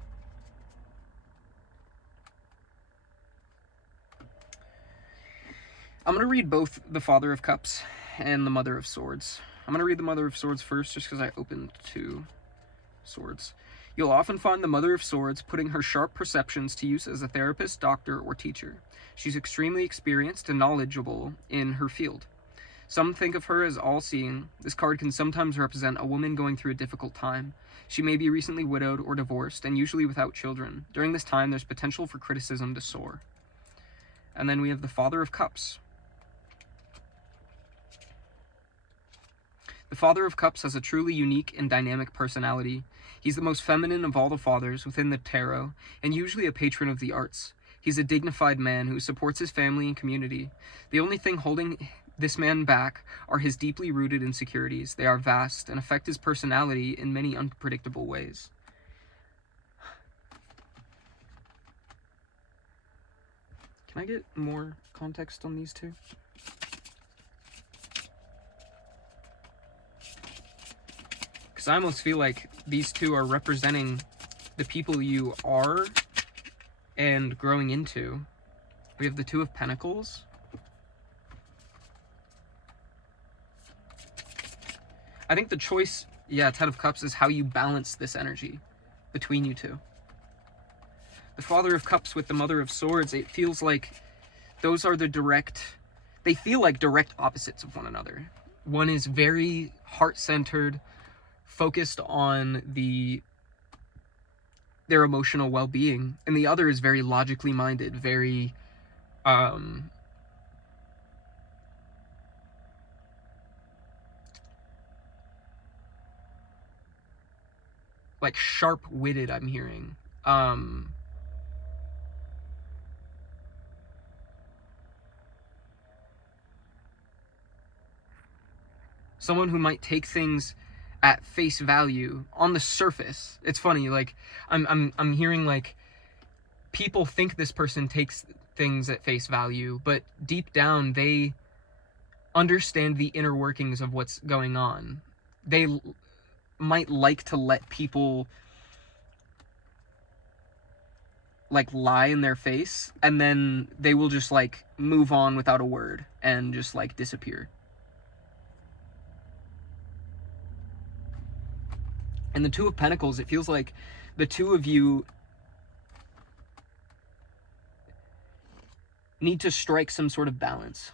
I'm going to read both the Father of Cups and the Mother of Swords. I'm going to read the Mother of Swords first, just because I opened 2 swords. You'll often find the Mother of Swords putting her sharp perceptions to use as a therapist, doctor, or teacher. She's extremely experienced and knowledgeable in her field. Some think of her as all-seeing. This card can sometimes represent a woman going through a difficult time. She may be recently widowed or divorced, and usually without children. During this time, there's potential for criticism to soar. And then we have the Father of Cups. The Father of Cups has a truly unique and dynamic personality. He's the most feminine of all the fathers within the tarot, and usually a patron of the arts. He's a dignified man who supports his family and community. The only thing holding this man back are his deeply rooted insecurities. They are vast and affect his personality in many unpredictable ways. Can I get more context on these 2? Because I almost feel like these 2 are representing the people you are and growing into. We have the 2 of Pentacles. I think the choice, 10 of Cups, is how you balance this energy between you 2. The Father of Cups with the Mother of Swords, it feels like those are they feel like direct opposites of one another. One is very heart-centered, focused on their emotional well-being, and the other is very logically minded, very like sharp-witted, I'm hearing. Someone who might take things at face value on the surface. It's funny, like I'm hearing like people think this person takes things at face value, but deep down they understand the inner workings of what's going on. They might like to let people like lie in their face, and then they will just like move on without a word and just like disappear. And the 2 of Pentacles, it feels like the 2 of you need to strike some sort of balance.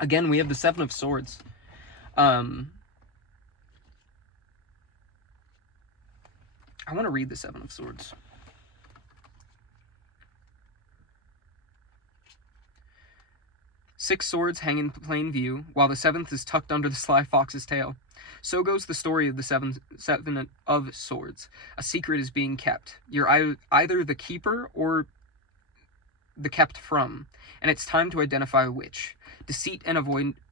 Again, we have the 7 of Swords. I want to read the 7 of Swords. Six swords hang in plain view, while the 7th is tucked under the sly fox's tail. So goes the story of the 7 of Swords. A secret is being kept. You're either the keeper or the kept from, and it's time to identify which. Deceit and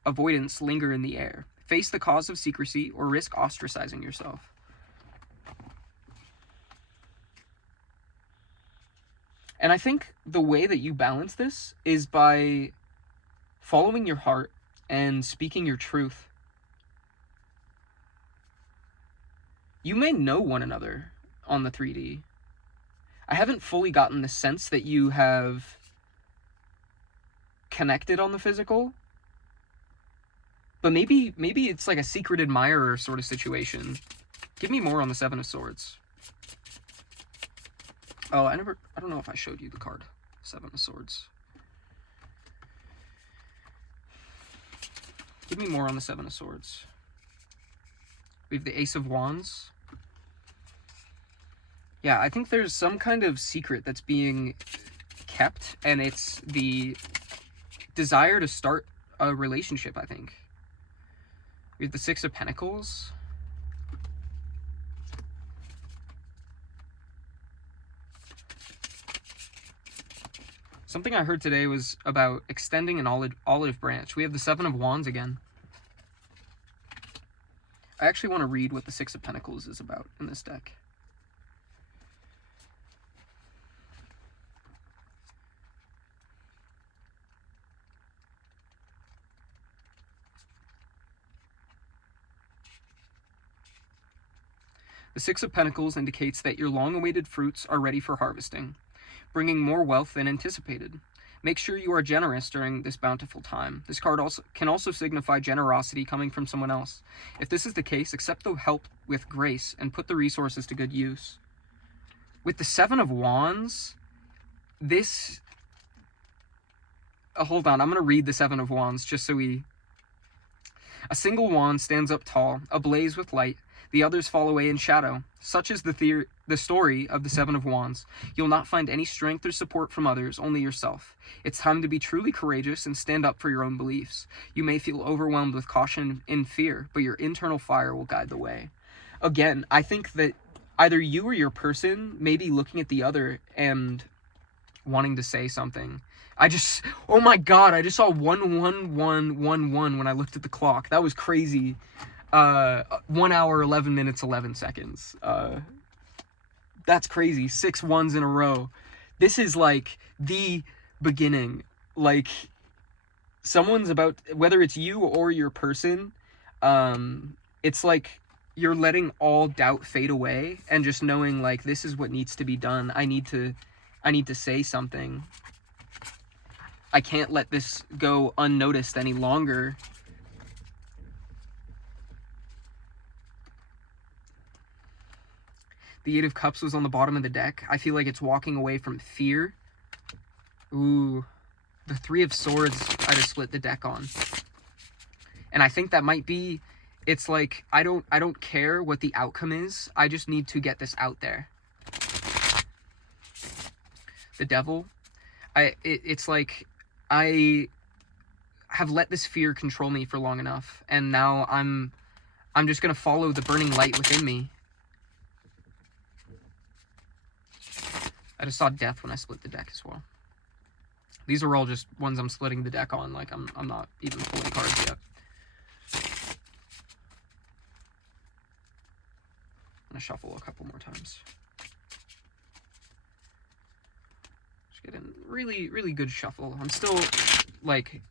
avoidance linger in the air. Face the cause of secrecy or risk ostracizing yourself. And I think the way that you balance this is by following your heart and speaking your truth. You may know one another on the 3D. I haven't fully gotten the sense that you have connected on the physical, but maybe it's like a secret admirer sort of situation. Give me more on the 7 of Swords. Oh, I don't know if I showed you the card 7 of Swords. Give me more on the 7 of Swords. We have the Ace of Wands. Yeah, I think there's some kind of secret that's being kept, and it's the desire to start a relationship, I think. We have the 6 of Pentacles. Something I heard today was about extending an olive branch. We have the 7 of Wands again. I actually want to read what the 6 of Pentacles is about in this deck. The Six of Pentacles indicates that your long-awaited fruits are ready for harvesting, bringing more wealth than anticipated. Make sure you are generous during this bountiful time. This card can also signify generosity coming from someone else. If this is the case, accept the help with grace and put the resources to good use. With the Seven of Wands, this... hold on, I'm going to read the Seven of Wands just so we... A single wand stands up tall, ablaze with light. The others fall away in shadow. Such is the story of the Seven of Wands. You'll not find any strength or support from others, only yourself. It's time to be truly courageous and stand up for your own beliefs. You may feel overwhelmed with caution and fear, but your internal fire will guide the way. Again, I think that either you or your person may be looking at the other and wanting to say something. Oh my god, I just saw 11111 when I looked at the clock. That was crazy. 1 hour, 11 minutes, 11 seconds. That's crazy. 6 ones in a row. This is like the beginning. Like, someone's about, whether it's you or your person, it's like you're letting all doubt fade away and just knowing, like, this is what needs to be done. I need to say something. I can't let this go unnoticed any longer. The Eight of Cups was on the bottom of the deck. I feel like it's walking away from fear. Ooh. The Three of Swords I just split the deck on. And I think that might be... It's like, I don't care what the outcome is. I just need to get this out there. The Devil. It's like... I have let this fear control me for long enough, and now I'm just gonna follow the burning light within me. I just saw Death when I split the deck as well. These are all just ones I'm splitting the deck on, like I'm not even pulling cards yet. I'm gonna shuffle a couple more times. Get a really, really good shuffle. I'm still, like,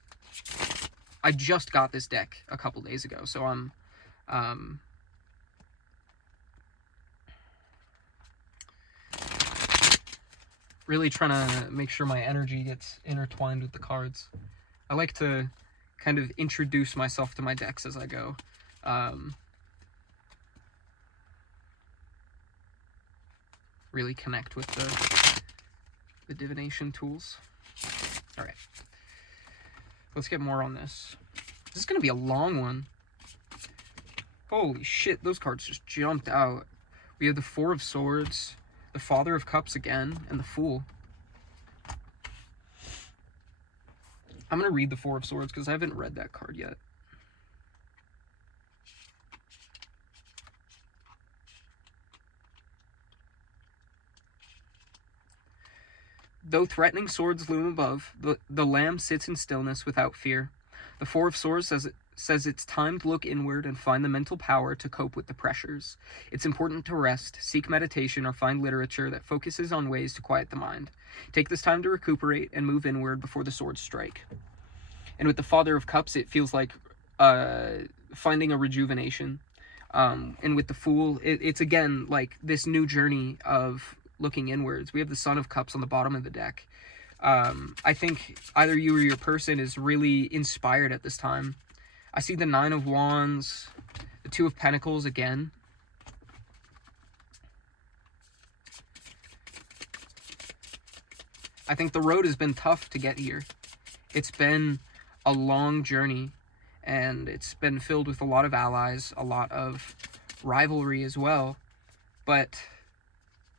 I just got this deck a couple days ago, so I'm, really trying to make sure my energy gets intertwined with the cards. I like to kind of introduce myself to my decks as I go. Really connect with the divination tools. All right, let's get more on this. This is gonna be a long one. Holy shit, those cards just jumped out. We have the Four of Swords, the Father of Cups again, and the Fool. I'm gonna read the Four of Swords because I haven't read that card yet. Though threatening swords loom above, the lamb sits in stillness without fear. The Four of Swords says it's time to look inward and find the mental power to cope with the pressures. It's important to rest, seek meditation, or find literature that focuses on ways to quiet the mind. Take this time to recuperate and move inward before the swords strike. And with the Father of Cups, it feels like finding a rejuvenation. And with the Fool, it's again like this new journey of looking inwards. We have the Son of Cups on the bottom of the deck. I think either you or your person is really inspired at this time. I see the Nine of Wands, the Two of Pentacles again. I think the road has been tough to get here. It's been a long journey, and it's been filled with a lot of allies, a lot of rivalry as well, but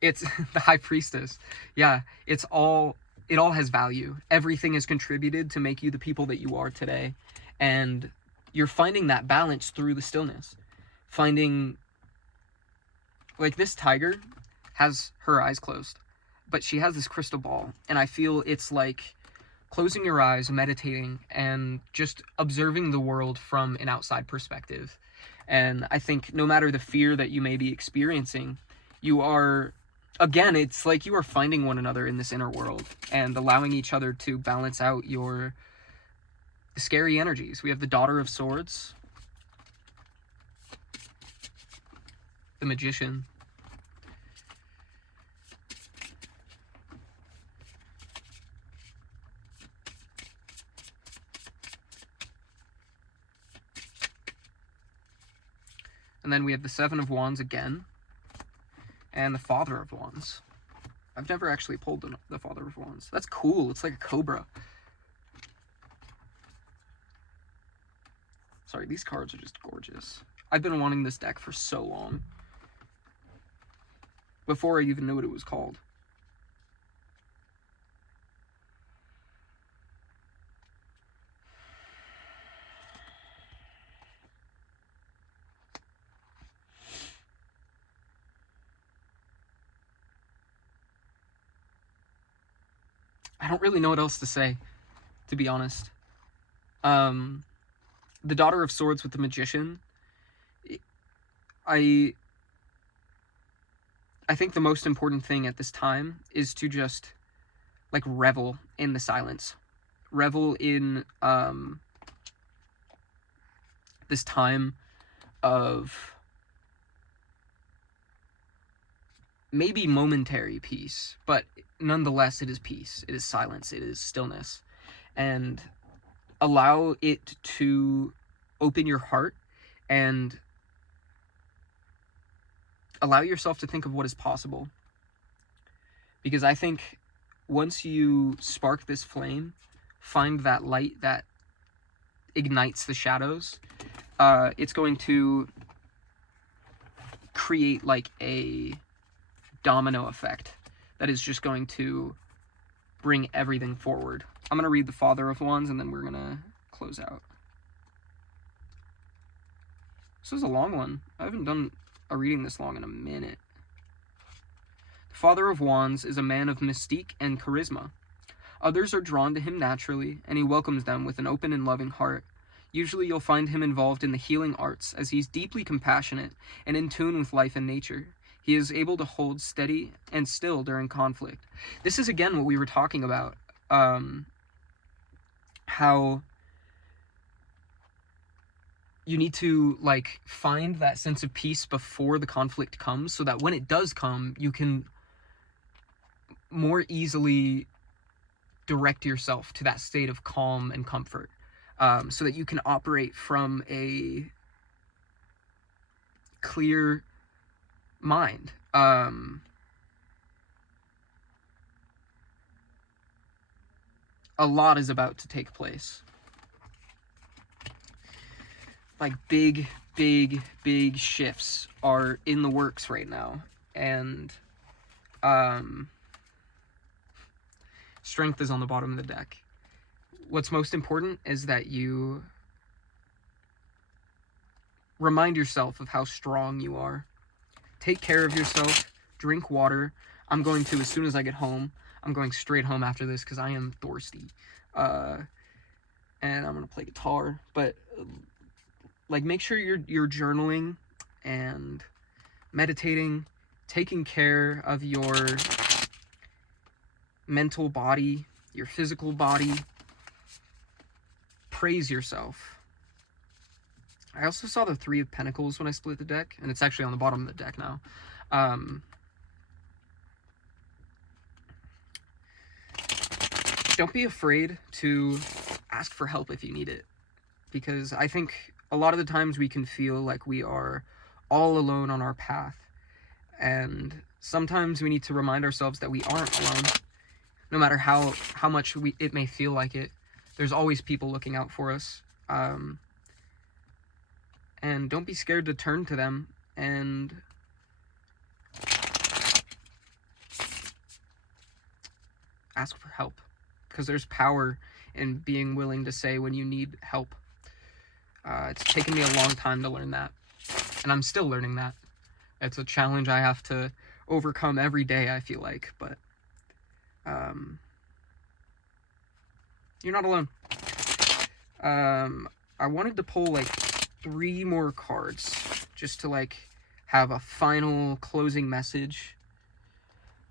it's the High Priestess. Yeah, it all has value. Everything has contributed to make you the people that you are today. And you're finding that balance through the stillness. Finding, like, this tiger has her eyes closed, but she has this crystal ball. And I feel it's like closing your eyes, meditating, and just observing the world from an outside perspective. And I think no matter the fear that you may be experiencing, you are... Again, it's like you are finding one another in this inner world and allowing each other to balance out your scary energies. We have the Daughter of Swords, the Magician. And then we have the Seven of Wands again. And the Father of Wands. I've never actually pulled the Father of Wands. That's cool. It's like a cobra. Sorry, these cards are just gorgeous. I've been wanting this deck for so long. Before I even knew what it was called. I don't really know what else to say, to be honest. The Daughter of Swords with the Magician. I think the most important thing at this time is to just, like, revel in the silence. Revel in, this time of maybe momentary peace, but nonetheless it is peace, it is silence, it is stillness, and allow it to open your heart and allow yourself to think of what is possible. Because I think once you spark this flame, find that light that ignites the shadows, it's going to create like a domino effect that is just going to bring everything forward. I'm going to read the Father of Wands and then we're going to close out. This is a long one. I haven't done a reading this long in a minute. The Father of Wands is a man of mystique and charisma. Others are drawn to him naturally, and he welcomes them with an open and loving heart. Usually you'll find him involved in the healing arts, as he's deeply compassionate and in tune with life and nature. He is able to hold steady and still during conflict. This is, again, what we were talking about. How you need to, like, find that sense of peace before the conflict comes, so that when it does come, you can more easily direct yourself to that state of calm and comfort, so that you can operate from a clear mind. A lot is about to take place. Like big shifts are in the works right now, and strength is on the bottom of the deck. What's most important is that you remind yourself of how strong you are. Take care of yourself, drink water. I'm going to, as soon as I get home, I'm going straight home after this because I am thirsty. And I'm going to play guitar, but like, make sure you're journaling and meditating, taking care of your mental body, your physical body. Praise yourself. I also saw the Three of Pentacles when I split the deck, and it's actually on the bottom of the deck now. Don't be afraid to ask for help if you need it, because I think a lot of the times we can feel like we are all alone on our path, and sometimes we need to remind ourselves that we aren't alone. No matter how much it may feel like it, there's always people looking out for us. And don't be scared to turn to them and ask for help, because there's power in being willing to say when you need help. It's taken me a long time to learn that, and I'm still learning that. It's a challenge I have to overcome every day, I feel like, but you're not alone. I wanted to pull like 3 more cards just to like have a final closing message.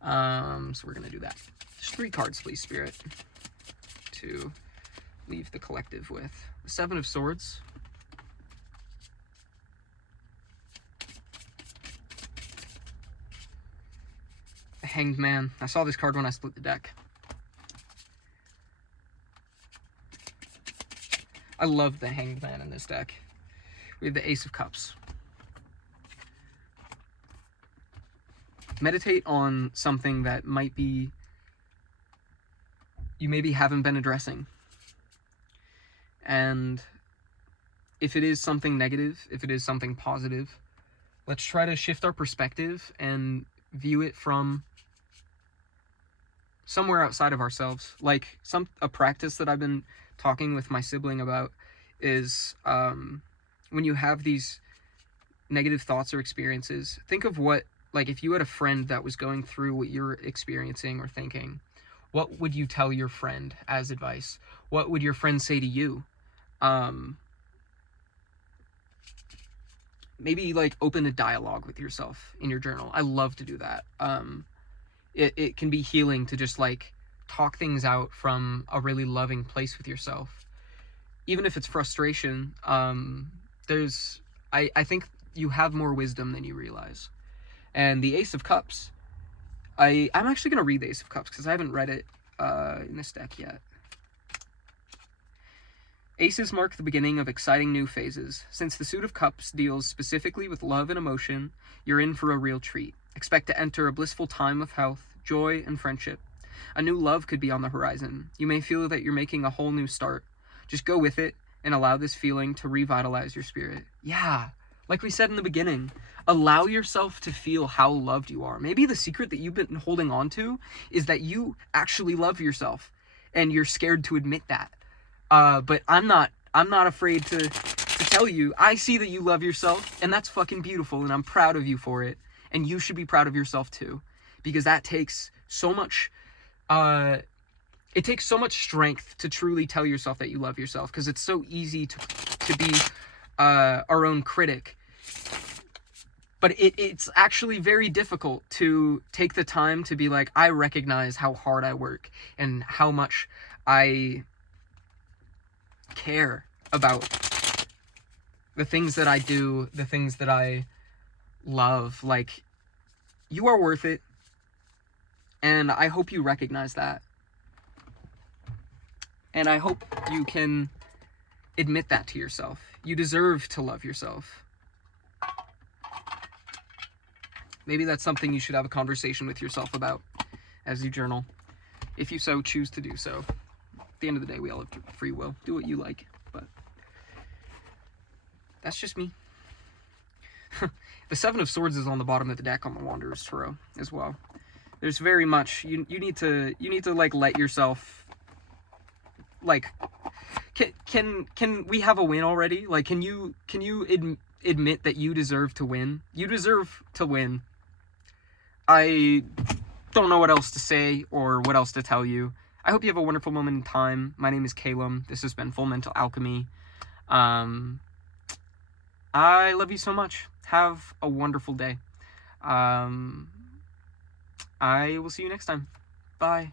So we're gonna do that. Just 3 cards, please, Spirit, to leave the collective with. The Seven of Swords. The Hanged Man. I saw this card when I split the deck. I love the Hanged Man in this deck. We have the Ace of Cups. Meditate on something that you maybe haven't been addressing. And if it is something negative, if it is something positive, let's try to shift our perspective and view it from somewhere outside of ourselves. Like a practice that I've been talking with my sibling about is when you have these negative thoughts or experiences, think of what, like if you had a friend that was going through what you're experiencing or thinking, what would you tell your friend as advice? What would your friend say to you? Maybe like open a dialogue with yourself in your journal. I love to do that. It can be healing to just like talk things out from a really loving place with yourself. Even if it's frustration, I think you have more wisdom than you realize. And the Ace of Cups, I'm actually going to read the Ace of Cups because I haven't read it in this deck yet. Aces mark the beginning of exciting new phases. Since the Suit of Cups deals specifically with love and emotion, you're in for a real treat. Expect to enter a blissful time of health, joy, and friendship. A new love could be on the horizon. You may feel that you're making a whole new start. Just go with it and allow this feeling to revitalize your spirit. Yeah, like we said in the beginning, allow yourself to feel how loved you are. Maybe the secret that you've been holding on to is that you actually love yourself and you're scared to admit that. But I'm not afraid to tell you, I see that you love yourself, and that's fucking beautiful, and I'm proud of you for it. And you should be proud of yourself too, because that takes so much, it takes so much strength to truly tell yourself that you love yourself, because it's so easy to be our own critic. But it's actually very difficult to take the time to be like, I recognize how hard I work and how much I care about the things that I do, the things that I love. Like, you are worth it, and I hope you recognize that, and I hope you can admit that to yourself. You deserve to love yourself. Maybe that's something you should have a conversation with yourself about as you journal, if you so choose to do so. At the end of the day, we all have free will. Do what you like, but that's just me. The Seven of Swords is on the bottom of the deck on the Wanderer's Tarot as well. There's very much you need to like let yourself, like, can we have a win already? Like, can you admit that you deserve to win? You deserve to win. I don't know what else to say or what else to tell you. I hope you have a wonderful moment in time. My name is Calum. This has been Full Mental Alchemy. I love you so much. Have a wonderful day. I will see you next time. Bye.